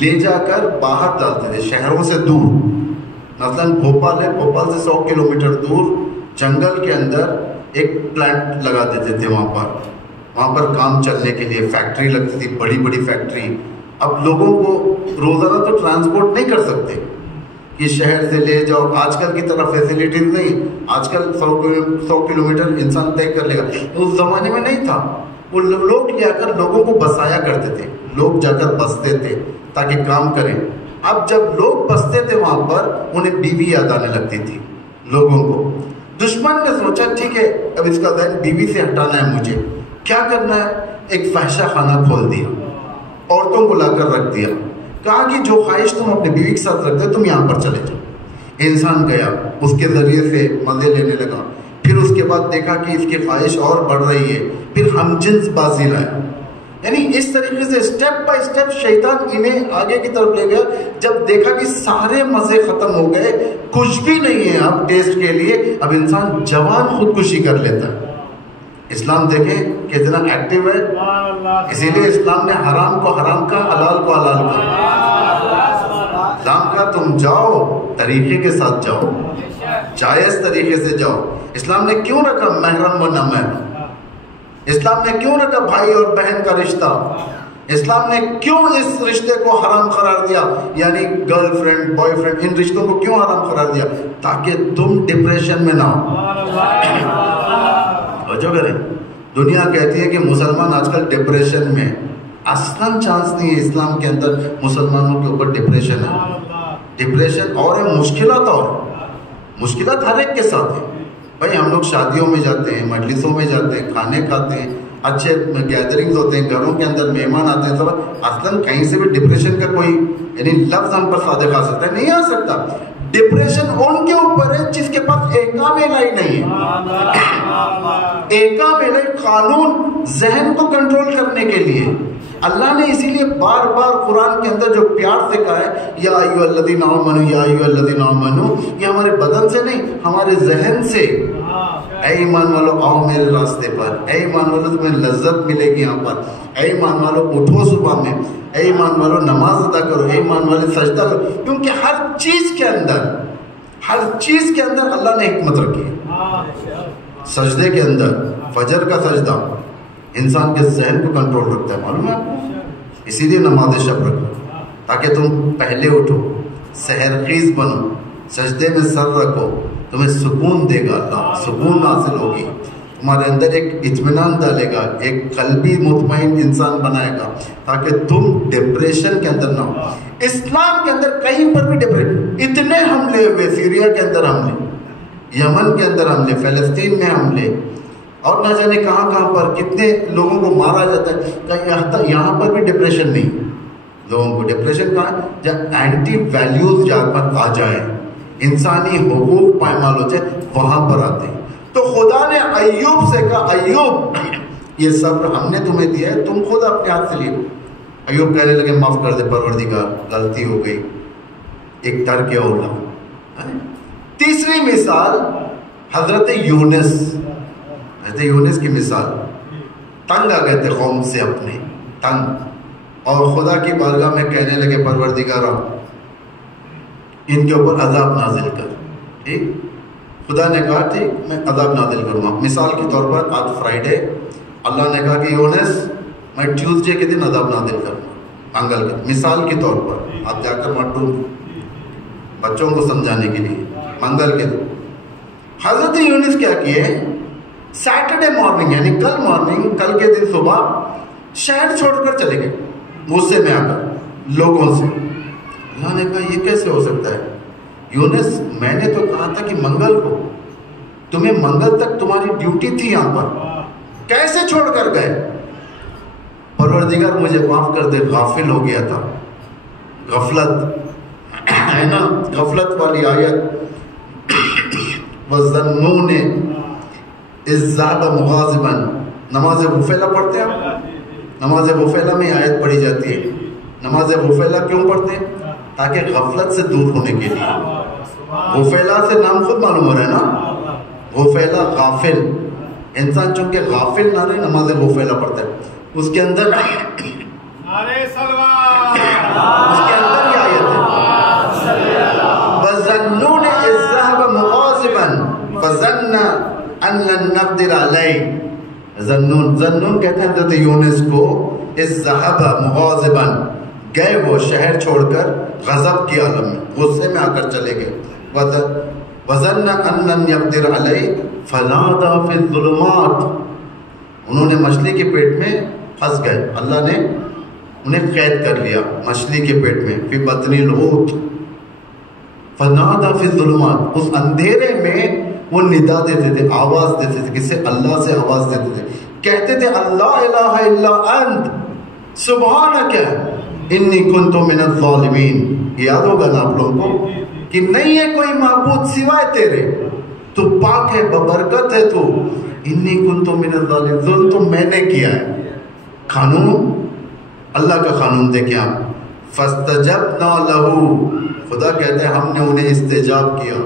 لے جا کر باہر ڈالتے تھے شہروں سے دور. مثلا بھوپال ہے، بھوپال سے 100 کلومیٹر دور جنگل کے اندر ایک پلانٹ لگا دیتے تھے. وہاں پر کام چلنے کے لیے فیکٹری لگتی تھی، بڑی بڑی فیکٹری. اب لوگوں کو روزانہ تو ٹرانسپورٹ نہیں کر سکتے کہ شہر سے لے جاؤ. آج کل کی طرح فیسیلیٹیز نہیں. آج کل 100 کلومیٹر انسان طے کر لے گا. اس زمانے میں نہیں تھا. وہ لوگ لے کر لوگوں کو بسایا کرتے تھے. لوگ جا کر بستے تھے تاکہ کام کریں. اب جب لوگ بستے تھے وہاں پر انہیں بیوی یاد آنے لگتی تھی لوگوں کو. دشمن نے سوچا ٹھیک ہے اب اس کا ذہن بیوی سے ہٹانا ہے، مجھے کیا کرنا ہے؟ ایک فحشہ خانہ کھول دیا، عورتوں کو لا کر رکھ دیا. کہا کہ جو خواہش تم اپنے بیوی کے ساتھ رکھتے تم یہاں پر چلے جاؤ. انسان گیا، اس کے ذریعے سے مزے لینے لگا. پھر اس کے بعد دیکھا کہ اس کی خواہش اور بڑھ رہی ہے، پھر ہم جنس بازی لایا. یعنی اس طریقے سے اسٹیپ بائی اسٹیپ شیطان انہیں آگے کی طرف لے گیا. جب دیکھا کہ سارے مزے ختم ہو گئے، کچھ بھی نہیں ہے اب ٹیسٹ کے لیے، اب انسان جوان خودکشی کر لیتا ہے. اسلام دیکھیں کتنا ایکٹیو ہے. اسی لیے اسلام نے حرام کو حرام کا، حلال کو حلال کا. اسلام کا تم جاؤ طریقے کے ساتھ جاؤ، جائز طریقے سے جاؤ. اسلام نے کیوں رکھا محرم و نہ محرم؟ اسلام نے کیوں رکھا بھائی اور بہن کا رشتہ؟ اسلام نے کیوں اس رشتے کو حرام قرار دیا؟ یعنی گرل فرینڈ، بوائے فرینڈ، ان رشتوں کو کیوں حرام قرار دیا؟ تاکہ تم ڈپریشن میں نہ ہو. جو کریں دنیا کہتی ہے کہ مسلمان آج کل ڈپریشن میں. اصلاً چانس نہیں ہے اسلام کے اندر مسلمانوں کے اوپر ڈپریشن ہے. ڈپریشن اور ہے، مشکلات اور مشکلات ہر ایک کے ساتھ ہیں. بھائی ہم لوگ شادیوں میں جاتے ہیں، مجلسوں میں جاتے ہیں، کھانے کھاتے ہیں، اچھے گیدرنگز ہوتے ہیں، گھروں کے اندر مہمان آتے ہیں. سب اصلاً کہیں سے بھی ڈپریشن کا کوئی یعنی لفظ ہم پر صادق آ سکتا ہے؟ نہیں آ سکتا. ڈپریشن ان کے اوپر ہے جس کے پاس ایکا میلا ہی نہیں ہے. ایکا میلا قانون ذہن کو کنٹرول کرنے کے لیے اللہ نے اسی لیے بار بار قرآن کے اندر جو پیار سے کہا ہے یا ایھا الذین آمنوا، یا ایھا الذین آمنوا، یہ ہمارے بدن سے نہیں ہمارے ذہن سے. اے ایمان والو آؤ میرے راستے پر. اے ایمان والو تمہیں لذت ملے گی یہاں پر. اے ایمان والو اٹھو صبح میں. اے ایمان والو نماز ادا کرو. اے ایمان والے سجدہ کرو. کیونکہ ہر چیز کے اندر اللہ نے حکمت رکھی ہے. سجدے کے اندر فجر کا سجدہ انسان کے ذہن کو کنٹرول رکھتا ہے، معلوم ہے آپ کو. اسی لیے نماز شب رکھو تاکہ تم پہلے اٹھو، سحرخیز بنو، سجدے میں سر رکھو. تمہیں سکون دے گا اللہ، سکون حاصل ہوگی. تمہارے اندر ایک اطمینان ڈالے گا، ایک قلبی مطمئن انسان بنائے گا تاکہ تم ڈپریشن کے اندر نہ ہو. اسلام کے اندر کہیں پر بھی ڈپریشن، اتنے حملے ہوئے، سیریا کے اندر حملے، یمن کے اندر حملے، فلسطین میں حملے، اور نہ جانے کہاں کہاں پر کتنے لوگوں کو مارا جاتا ہے. کہیں یہاں پر بھی ڈپریشن نہیں. لوگوں کو ڈپریشن کہاں ہے؟ جب اینٹی ویلیوز جہاں پر آ جائیں، انسانی حقوق پائمال ہو جائے، وہاں پر آتے ہیں. تو خدا نے ایوب سے کہا ایوب یہ صبر ہم نے تمہیں دیا ہے، تم خود اپنے ہاتھ سے لیو. ایوب کہنے لگے معاف کر دے پروردگار، غلطی ہو گئی، ایک ترک اولا. تیسری مثال حضرت یونس. حضرت یونس کی مثال، تنگ آ گئے تھے قوم سے اپنے، تنگ، اور خدا کی بارگاہ میں کہنے لگے پروردگار ان کے اوپر عذاب نازل کر. ٹھیک، خدا نے کہا ٹھیک میں عذاب نازل کروں گا. مثال کے طور پر آج فرائیڈے، اللہ نے کہا کہ یونس میں ٹیوزڈے کے دن عذاب نازل کروں گا، منگل کا. مثال کے طور پر آپ جا کر مت ڈھونڈ، بچوں کو سمجھانے کے لیے منگل کے دن. حضرت یونس کیا کیے؟ سیٹرڈے مارننگ یعنی کل مارننگ، کل کے دن صبح شہر چھوڑ کر چلے گئے غصے میں آ کر لوگوں سے. اللہ نے کہا یہ کیسے ہو سکتا ہے یونس؟ میں نے تو کہا تھا کہ منگل کو، تمہیں منگل تک تمہاری ڈیوٹی تھی یہاں پر، کیسے چھوڑ کر گئے؟ پروردگار مجھے معاف کر دے، غافل ہو گیا تھا. غفلت ہے نا، غفلت والی آیت. وَظَنُّونِ إِذْ ذَهَبَ مُغَاضِبًا. نماز غفیلہ پڑھتے ہیں آپ؟ نماز غفیلہ میں آیت پڑھی جاتی ہے. نماز غفیلہ کیوں پڑھتے ہیں؟ تاکہ غفلت سے دور ہونے کے لیے. غفیلہ سے نام خود معلوم ہو رہا ہے نا، غفیلہ غافل. انسان چونکہ غافل نہ رہے نماز غفیلہ پڑھتا ہے. اس کے اندر یہ آیت ہے وَظَنُّونِ إِذْ ذَهَبَ مُغَاضِبًا فَظَنَّ أَن لَّن نَّقْدِرَ عَلَيْهِ. ظنون کہتے ہیں حضرت یونس کو. إِذْ ذَهَبَ مُغَاضِبًا، گئے وہ شہر چھوڑ کر غضب کی عالم میں، غصے میں آ کر چلے گئے. وَظَنَّ أَن لَّن يَقْدِرَ عَلَيْهِ فَنَادَىٰ فِي الظُّلُمَاتِ. انہوں نے مچھلی کے پیٹ میں پھنس گئے، اللہ نے انہیں قید کر لیا مچھلی کے پیٹ میں. فی بطن الحوت فنادى فی الظلمات. اس اندھیرے میں وہ ندا دیتے تھے، آواز دیتے تھے. کسے؟ اللہ سے آواز دیتے تھے. کہتے تھے اللہ الہ الا انت سبحانک انی کنت من الظالمین. یاد ہوگا نا آپ لوگوں کو کہ نہیں ہے کوئی معبود سوائے تیرے، تو پاک ہے، ببرکت ہے تو. انی کنت من الظالمین، ظلم تو میں نے کیا ہے. قانون اللہ کا قانون دیکھیں آپ. فاستجبنا له، خدا کہتے ہیں ہم نے انہیں استجاب کیا.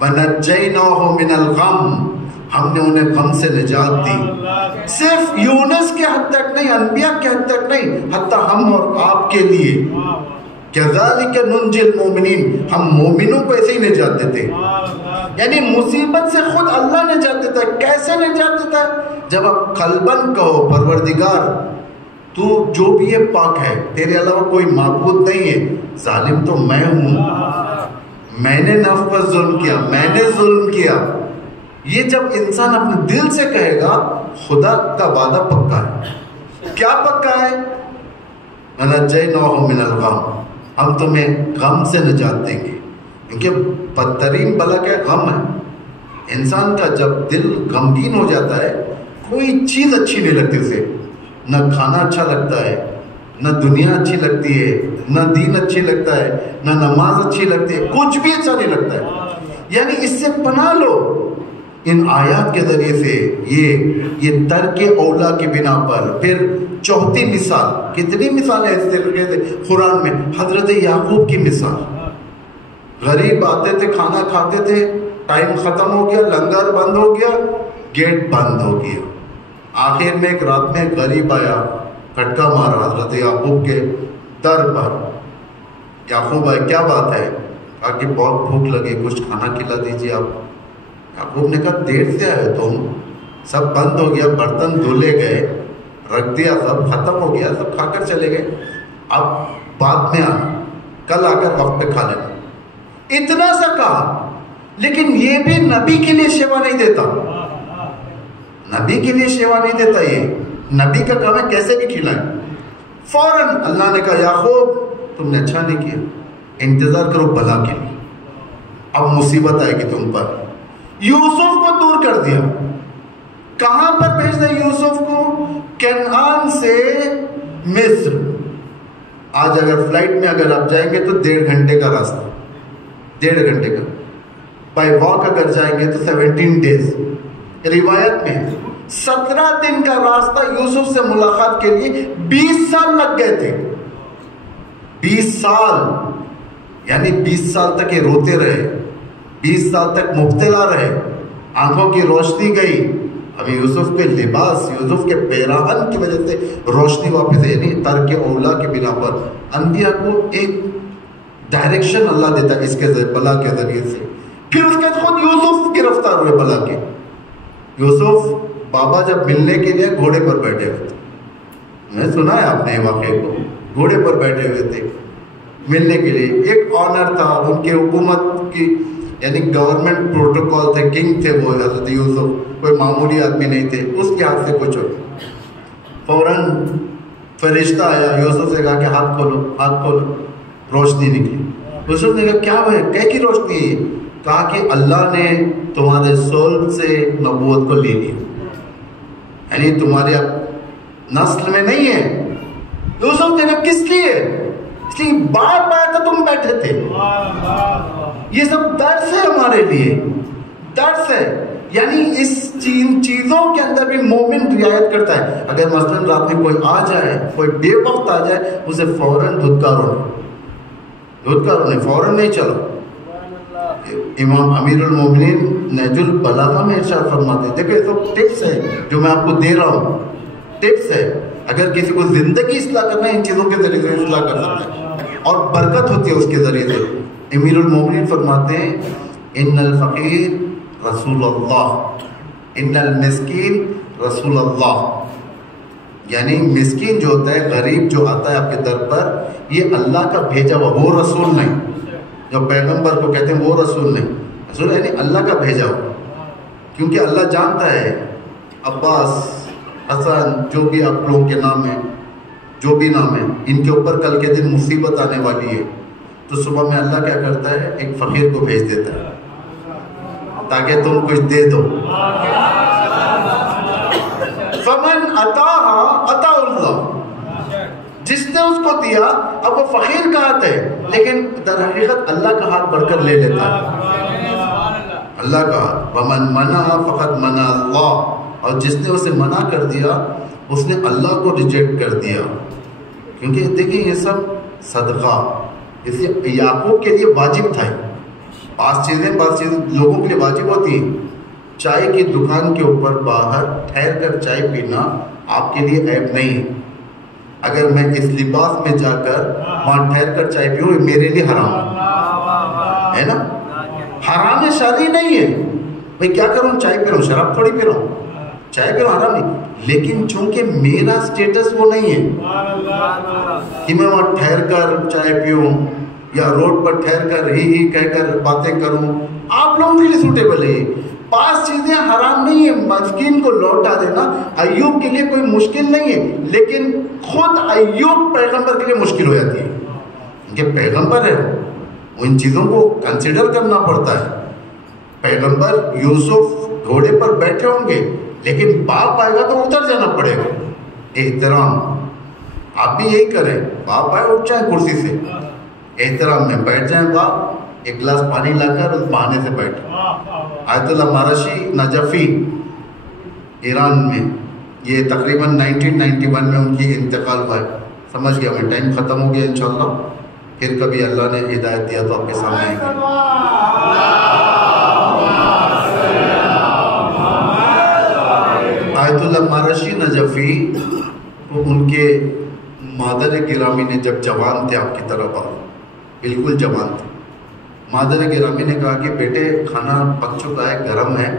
وَنَجَّيْنَاهُ مِنَ الْغَمِّ، ہم نے انہیں غم سے نجات دی. صرف یونس کے حد تک نہیں، انبیاء کے حد تک نہیں، حتیٰ ہم اور آپ کے لیے. كَذَلِكَ نُنْجِي الْمُؤْمِنِينَ، ہم مومنوں کو ایسے ہی نجات دیتے. یعنی مصیبت سے خود اللہ نجات دیتا ہے. کیسے نجات دیتا ہے؟ جب آپ قلباً کہو پروردگار تو جو بھی ہے پاک ہے، تیرے علاوہ کوئی معبود نہیں ہے، ظالم تو میں ہوں، میں نے نفس پر ظلم کیا، میں نے ظلم کیا. یہ جب انسان اپنے دل سے کہے گا، خدا کا وعدہ پکا ہے. کیا پکا ہے؟ وَنَجَّيْنَاهُ مِنَ الْغَمِّ، ہم تمہیں غم سے نجات دیں گے. کیونکہ بدترین بلا کیا غم ہے. انسان کا جب دل غمگین ہو جاتا ہے، کوئی چیز اچھی نہیں لگتی اسے. نہ کھانا اچھا لگتا ہے، نہ دنیا اچھی لگتی ہے، نہ دین اچھی لگتا ہے، نہ نماز اچھی لگتی ہے، کچھ بھی اچھا نہیں لگتا ہے. یعنی اس سے پناہ لو ان آیات کے ذریعے سے. یہ ترک اولا کی بنا پر. پھر چوتھی مثال، کتنی مثال ہے اس طریقے سے قرآن میں؟ حضرت یعقوب کی مثال. غریب آتے تھے، کھانا کھاتے تھے، ٹائم ختم ہو گیا، لنگر بند ہو گیا، گیٹ بند ہو گیا. آخر میں ایک رات میں غریب آیا، کھٹکا مارا حضرت یعقوب کے در پر. یعقوب آئے، کیا بات ہے؟ کہا کہ بہت بھوک لگی، کچھ کھانا کھلا دیجیے آپ. یعقوب نے کہا دیر سے آئے تم، سب بند ہو گیا، برتن دھلے گئے، رکھ دیا، سب ختم ہو گیا، سب کھا کر چلے گئے، اب بعد میں آنا، کل آ کر وقت پہ کھا لینا. اتنا سا کہا. لیکن یہ بھی نبی کے لیے شیوا نہیں دیتا، نبی کے لیے شیوا نہیں دیتا. یہ نبی کا کام ہے کیسے بھی کھلائیں. فوراً اللہ نے کہا یعقوب تم نے اچھا نہیں کیا، انتظار کرو بلا کے لیے، اب مصیبت آئے گی تم پر. یوسف کو دور کر دیا. کہاں پر بھیج دیں یوسف کو؟ کنعان سے مصر. آج اگر فلائٹ میں اگر آپ جائیں گے تو 1.5 گھنٹے کا راستہ, 1.5 گھنٹے کا. بائی واک اگر جائیں گے تو 17 days. روایت میں 17 دن کا راستہ یوسف سے ملاقات کے لیے 20 سال لگ گئے تھے. 20 سال یعنی 20 سال تک یہ روتے رہے, 20 سال تک مبتلا رہے, آنکھوں کی روشنی گئی. ابھی یوسف کے لباس, یوسف کے پیراہن کی وجہ سے روشنی واپس ہے, یعنی ترک اولا کے بنا پر. انبیاء کو ایک ڈائریکشن اللہ دیتا ہے اس کے بلا کے ذریعے سے. پھر اس کے خود یوسف گرفتار ہوئے بلا کے. یوسف بابا جب ملنے کے لیے گھوڑے پر بیٹھے ہوئے تھے, میں سنا ہے آپ نے واقعے کو, گھوڑے پر بیٹھے ہوئے تھے ملنے کے لیے. ایک آنر تھا ان کے حکومت کی, یعنی گورنمنٹ پروٹوکول تھے, کنگ تھے وہ حضرت یوسف, کوئی معمولی آدمی نہیں تھے. اس کے ہاتھ سے کچھ ہو, فوراً فرشتہ آیا, یوسف سے کہا کہ ہاتھ کھولو, ہاتھ کھولو. روشنی نکلی. یوسف نے کہا کیا ہے, کی روشنی ہے؟ کہا کہ اللہ نے تمہارے سول سے نبوت کو لے لیا, یعنی تمہارے نسل میں نہیں ہے. یوسف نے کہا کس لیے؟ اس لیے باپ آیا تھا تم بیٹھے تھے. یہ سب درس ہے ہمارے لیے, درس ہے. یعنی اس چیزوں کے اندر بھی مومن رعایت کرتا ہے. اگر مثلاً رات میں کوئی آ جائے, کوئی بے وقت آ جائے, اسے فوراً دھتکارو نہیں, فوراً نہیں چلو. امام امیر المومنین نہج البلاغہ میں ارشاد فرماتے ہیں, دیکھو یہ سب ٹپس ہے جو میں آپ کو دے رہا ہوں, ٹپس ہے. اگر کسی کو زندگی اصلاح کرنا ہے ان چیزوں کے ذریعے سے اصلاح کر سکتا ہے, اور برکت ہوتی ہے اس کے ذریعے سے. امیر المومنین فرماتے ہیں ان الفقیر رسول اللہ, ان المسکین رسول اللہ. یعنی مسکین جو ہوتا ہے, غریب جو آتا ہے آپ کے در پر, یہ اللہ کا بھیجا ہوا, وہ رسول نہیں. جو پیغمبر کو کہتے ہیں وہ رسول نہیں, رسول یعنی اللہ کا بھیجا ہوا. کیونکہ اللہ جانتا ہے عباس, حسن, جو بھی آپ لوگوں کے نام ہیں, جو بھی نام ہے, ان کے اوپر کل کے دن مصیبت آنے والی ہے. تو صبح میں اللہ کیا کرتا ہے, ایک فقیر کو بھیج دیتا ہے تاکہ تم کچھ دے دو. فمن عطاها عطا اللہ, جس نے اس کو دیا. اب وہ فقیر کا ہاتھ ہے, لیکن در حقیقت اللہ کا ہاتھ بڑھ کر لے لیتا ہے, اللہ کا ہاتھ. ومن منع فقط منع اللہ, اور جس نے اسے منع کر دیا اس نے اللہ کو ریجیکٹ کر دیا. کیونکہ دیکھیں یہ سب صدقہ اس لیے یعقوب کے لیے واجب تھا. بعض چیزیں لوگوں کے لیے واجب ہوتی ہیں. چائے کی دکان کے اوپر باہر ٹھہر کر چائے پینا آپ کے لیے عیب نہیں ہے. اگر میں اس لباس میں جا کر وہاں ٹھہر کر چائے پیوں, میرے لیے حرام ہے نا, حرام شادی نہیں ہے. بھائی کیا کروں, چائے پی رہا ہوں, شراب تھوڑی پی رہا ہوں, چائے پی رہا ہوں, حرام نہیں. لیکن چونکہ میرا سٹیٹس وہ نہیں ہے کہ میں وہاں ٹھہر کر چائے پیوں یا روڈ پر ٹھہر کر ہی کہہ کر باتیں کروں, آپ لوگوں کے لیے سوٹیبل ہے. پانچ چیزیں حرام نہیں ہیں. مسکین کو لوٹا دینا ایوب کے لیے کوئی مشکل نہیں ہے, لیکن خود ایوب پیغمبر کے لیے مشکل ہو جاتی ہے. کہ پیغمبر ہے, وہ ان چیزوں کو کنسیڈر کرنا پڑتا ہے. پیغمبر یوسف گھوڑے پر بیٹھے ہوں گے, لیکن باپ آئے گا تو اتر جانا پڑے گا. احترام, آپ بھی یہی کریں, باپ آئے اٹھ جائیں کرسی سے, احترام میں بیٹھ جائیں. باپ ایک گلاس پانی لا کر اس بہانے سے بیٹھ. آیت اللہ مارشی نجفی ایران میں, یہ تقریباً 1991 میں ان کی انتقال ہوا ہے. سمجھ گیا میں, ٹائم ختم ہو گیا. انشاءاللہ پھر کبھی اللہ نے ہدایت دیا تو آپ کے سامنے آئیں گے. آیت اللہ مارشی نجفی تو ان کے مادر گرامی نے جب جوان تھے آپ کی طرف آئے, بالکل جوان تھے. مادر گرامی نے کہا کہ بیٹے کھانا پک چکا ہے, گرم ہے,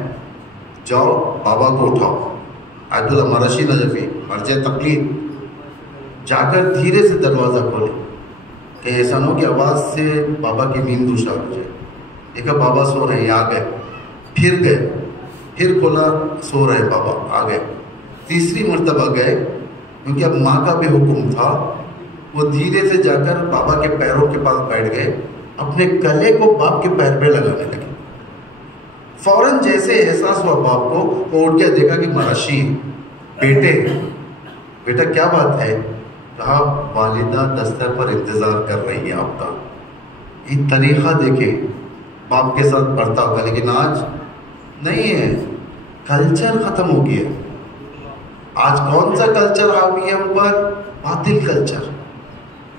جاؤ بابا کو اٹھاؤ. آیت اللہ مارشی نجفی مرج تقلید جا کر دھیرے سے دروازہ کھولے کہ ایسا نہ ہو کہ آواز سے بابا کی نیند دوسرا ہو جائے. دیکھا بابا سو رہے ہیں, آ گئے. پھر گئے, پھر کھولا, سو رہے بابا, آ گئے. تیسری مرتبہ گئے, کیونکہ اب ماں کا بھی حکم تھا. وہ دھیرے سے جا کر بابا کے پیروں کے پاس بیٹھ گئے, اپنے گلے کو باپ کے پیر پہ لگانے لگے. فوراً جیسے احساس ہوا باپ کو، وہ اٹھ کے دیکھا کہ مراشی بیٹا کیا بات ہے؟ کہا والدہ دستر پر انتظار کر رہی ہے آپ کا۔ یہ طریقہ دیکھیں باپ کے ساتھ بڑھتا ہوگا، لیکن آج نہیں ہے، کلچر ختم ہو گیا۔ آج کون سا کلچر حاوی ہے ہم پر؟ باطل کلچر۔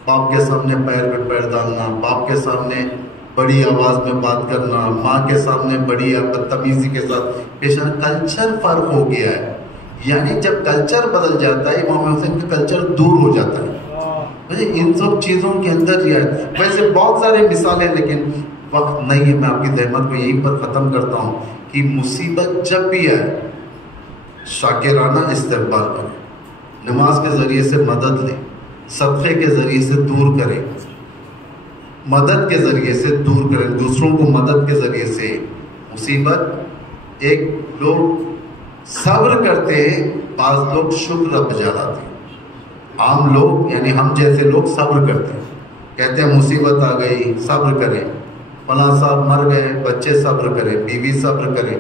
باپ کے سامنے پیر پہ پیر ڈالنا، باپ کے سامنے بڑی آواز میں بات کرنا، ماں کے سامنے بڑی بدتمیزی کے ساتھ پیش آنا، کلچر فرق ہو گیا ہے۔ یعنی جب کلچر بدل جاتا ہے، امام حسین کا کلچر دور ہو جاتا ہے۔ ان سب چیزوں کے اندر یہ ہے، ویسے بہت سارے مثالیں، لیکن وقت نہیں ہے، میں آپ کی زحمت کو یہیں پر ختم کرتا ہوں کہ مصیبت جب بھی آئے شاکرانہ استقبال کریں، نماز کے ذریعے سے مدد لیں، صدقے کے ذریعے سے دور کریں، مدد کے ذریعے سے دور کریں، دوسروں کو مدد کے ذریعے سے۔ مصیبت ایک لوگ صبر کرتے ہیں، بعض لوگ شکر بجا لاتے ہیں۔ عام لوگ یعنی ہم جیسے لوگ صبر کرتے ہیں، کہتے ہیں مصیبت آ گئی صبر کریں، فلاں صاحب مر گئے بچے صبر کریں، بیوی صبر کریں،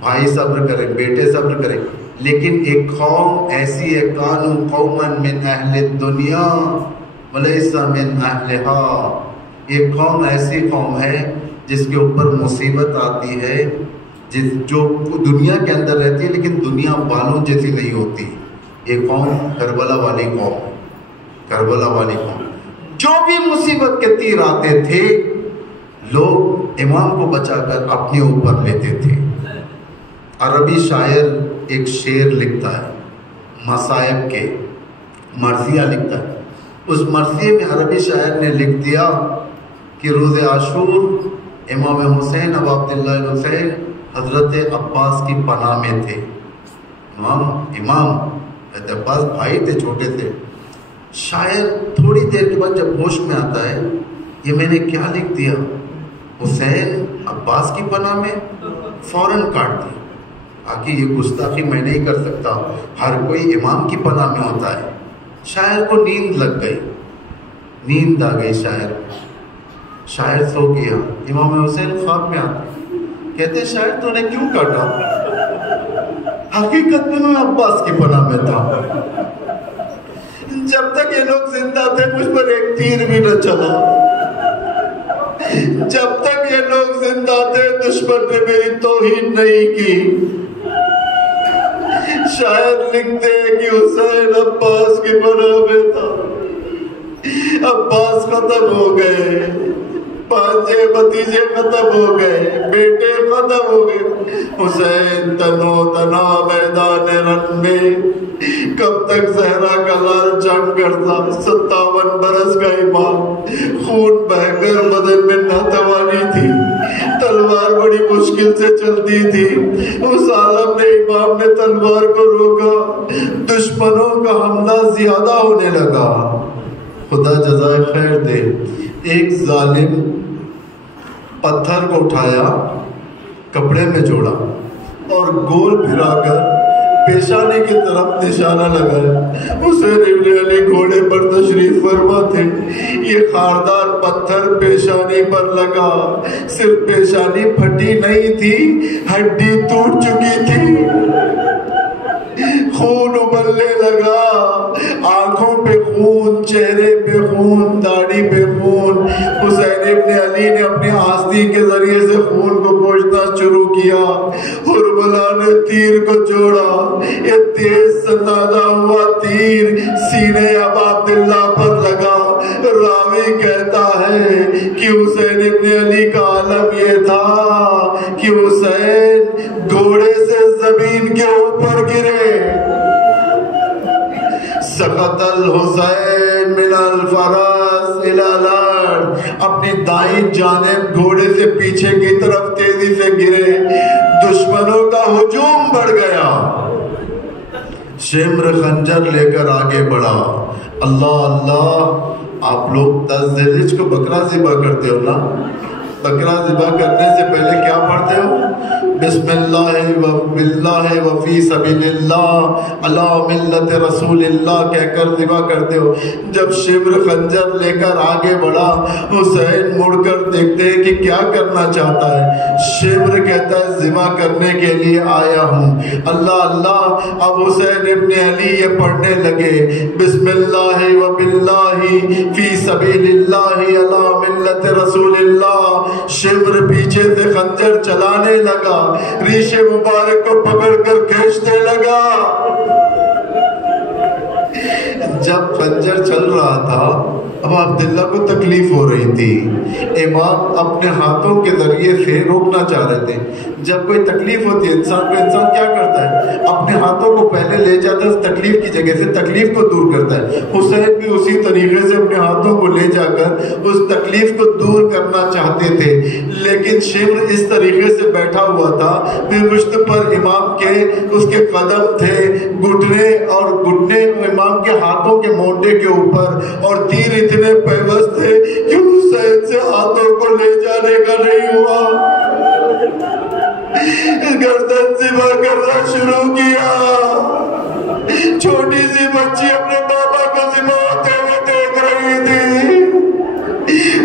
بھائی صبر کریں، بیٹے صبر کریں۔ لیکن ایک قوم ایسی ہے، کانوا قوما من اہل الدنیا ولیس من اہلہا، یہ قوم ایسی قوم ہے جس کے اوپر مصیبت آتی ہے، جو دنیا کے اندر رہتی ہے لیکن دنیا والوں جیسی نہیں ہوتی۔ یہ قوم کربلا والی قوم، کربلا والی قوم۔ جو بھی مصیبت کے تیر آتے تھے لوگ امام کو بچا کر اپنے اوپر لیتے تھے۔ عربی شاعر ایک شعر لکھتا ہے مصائب کے، مرثیہ لکھتا ہے۔ اس مرثیے میں عربی شاعر نے لکھ دیا کہ روز عاشور امام حسین ابو عبداللہ حسین حضرت عباس کی پناہ میں تھے۔ امام عباس بھائی تھے، چھوٹے تھے۔ شاعر تھوڑی دیر کے بعد جب ہوش میں آتا ہے، یہ میں نے کیا لکھ دیا، حسین عباس کی پناہ میں، فوراً کاٹ دیا۔ آگے یہ گستاخی میں نہیں کر سکتا، ہر کوئی امام کی پناہ میں ہوتا ہے۔ شاعر کو نیند لگ گئی، نیند آ گئی شاعر کو، شاعر سو گیا۔ امام حسین خواب میں آتے کہتے شاعر تو نے کیوں کاٹا؟ حقیقت میں عباس کی پناہ میں تھا، جب تک یہ لوگ زندہ تھے مجھ پر ایک تیر بھی نہ چلا، جب تک یہ لوگ زندہ تھے دشمن نے میری توہین نہیں کی۔ شاعر لکھتے ہیں کہ حسین عباس کی پناہ میں تھا، عباس ختم ہو گئے، بھانجے بھتیجے ختم ہو گئے، بیٹے ختم ہو گئے، حسین تنو تنا میدان رن میں کب تک زہرا کا لال جنگ کرتا، 57 برس کا امام، خون بہہ کر بدن میں ناتوانی تھی، تلوار بڑی مشکل سے چلتی تھی۔ اس عالم میں امام نے تلوار کو روکا، دشمنوں کا حملہ زیادہ ہونے لگا۔ خدا جزائے خیر دے، ایک ظالم پتھر کو اٹھایا، کپڑے میں جوڑا اور گول پھرا کر پیشانی کی طرف نشانہ لگایا۔ حسین ابن علی گھوڑے پر تشریف فرما تھے، یہ خاردار پتھر پیشانی پر لگا، صرف پیشانی پھٹی نہیں تھی، ہڈی ٹوٹ چکی تھی، خون ابلنے لگا، آنکھوں پہ خون، چہرے پہ خون، داڑھی پہ خون۔ حسین ابن علی نے اپنی آستی کے ذریعے سے خون کو پوچھنا شروع کیا۔ حرملہ نے تیر کو جوڑا، یہ تیز سنادا ہوا تیر سینے ابو عبداللہ پر لگا۔ راوی کہتا ہے کہ حسین ابن علی کا عالم یہ تھا کہ حسین گھوڑے سے زمین کے اوپر گرے۔ سقط الحسین من الفرس الى الارض، اپنی دائیں جانب گھوڑے سے پیچھے کی طرف تیزی سے گرے، دشمنوں کا ہجوم بڑھ گیا، شمر خنجر لے کر آگے بڑھا۔ اللہ اللہ، آپ لوگ 10 ذی الحجہ کو بکرا ذبح کرتے ہو نا؟ بکرا ذبح کرنے سے پہلے کیا پڑھتے ہو؟ بسم اللہ و باللہ و فی سبیل اللہ علی ملت رسول اللہ کہہ کر ذبح کرتے ہو۔ جب شبر خنجر لے کر آگے بڑھا، حسین مڑ کر دیکھتے ہیں کہ کیا کرنا چاہتا ہے۔ شبر کہتا ہے ذبح کرنے کے لیے آیا ہوں۔ اللہ اللہ، اب حسین ابن علی یہ پڑھنے لگے، بسم اللہ و باللہ فی سبیل اللہ علی ملت رسول اللہ۔ شبر پیچھے سے خنجر چلانے لگا، ریش مبارک کو پکڑ کر کھینچنے لگا۔ جب خنجر چل رہا تھا، اب عبداللہ کو تکلیف ہو رہی تھی۔ امام اپنے ہاتھوں کے ذریعے سے روکنا چاہ رہے تھے۔ جب کوئی تکلیف ہوتی ہے انسان کیا کرتا ہے؟ اپنے ہاتھوں کو پہلے لے جاتا ہے، اس تکلیف کی جگہ سے تکلیف کو دور کرتا ہے۔ حسین بھی اسی طریقے سے اپنے ہاتھوں کو لے جا کر اس تکلیف کو دور کرنا چاہتے تھے، لیکن شبر اس طریقے سے بیٹھا ہوا تھا، پشت پر امام کے اس کے قدم تھے، گھٹنے اور گھٹنے امام کے ہاتھوں کے مونڈے کے اوپر، اور تیر اتنے پیوست تھے کہ حسین سے ہاتھوں کو لے جانے کا نہیں ہوا۔ گردن ذبح کرنا شروع کیا۔ چھوٹی سی بچی اپنے بابا کو ذبح ہوتے ہوئے دیکھ رہی تھی،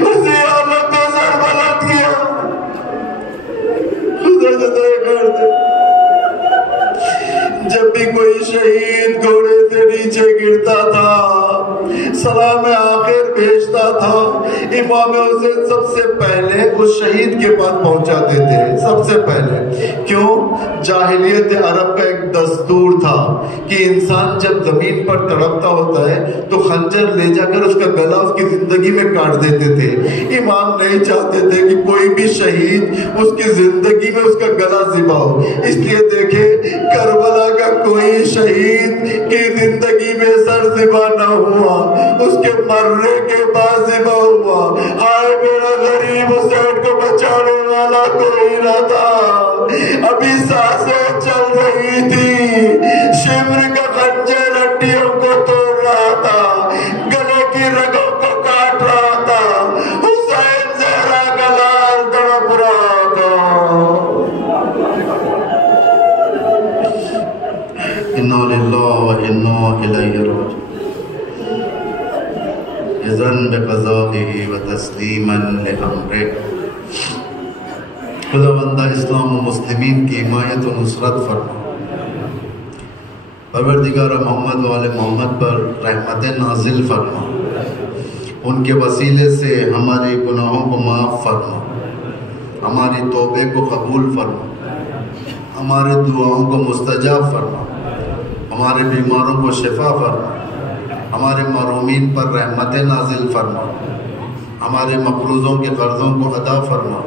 اسی حالت میں سر بلند کیا، خدا جزائے خیر دے۔ جب بھی کوئی شہید گھوڑے سے نیچے گرتا تھا، سلام آخر بھیجتا تھا، امام حسین سب سے پہلے اس شہید کے پاس پہنچاتے تھے، سب سے پہلے۔ کیوں؟ جاہلیت عرب کا ایک دستور تھا کہ انسان جب زمین پر تڑپتا ہوتا ہے تو خنجر لے جا کر اس کا گلا اس کی زندگی میں کاٹ دیتے تھے۔ امام نہیں چاہتے تھے کہ کوئی بھی شہید اس کی زندگی میں اس کا گلا ذبح ہو، اس لیے دیکھیں کربلا کا کوئی شہید کی زندگی میں سر ذبح نہ ہوا، اس کے مرنے کے بعد ذبح ہوا۔ ہائے میرا غریب حسین کو بچانے والا کوئی نہ تھا۔ ابھی سانسیں چل رہی تھی، شبر کا خنجر ہڈیوں کو توڑ رہا تھا، گلے کی رگوں کو کاٹ رہا تھا، حسین زہرا کا لال تڑپ رہا تھا۔ انا للہ و انا الیہ راجعون۔ اذن بقضائه وتسلیما لامرہ۔ خداوندہ اسلام و مسلمین کی حمایت و نصرت فرما، پروردگار محمد و آل محمد پر رحمت نازل فرما، ان کے وسیلے سے ہمارے گناہوں کو معاف فرما، ہماری توبے کو قبول فرما، ہمارے دعاؤں کو مستجاب فرما، ہمارے بیماروں کو شفا فرما، ہمارے محرومین پر رحمت نازل فرما، ہمارے مقروضوں کے قرضوں کو ادا فرما،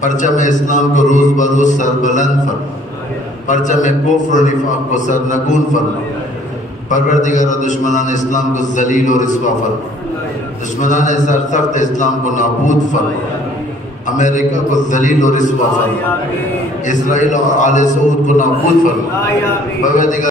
پرچم اسلام کو روز بروز سر بلند فرما، پرچم کفر و نفاق کو سرنگون فرما، پروردگار دشمنان اسلام کو ذلیل و رسوا فرما، دشمنان سرسخت اسلام کو نابود فرما، امریکہ کو ذلیل و رسوا فرما، اسرائیل اور آل سعود کو نابود فرما، پروردگار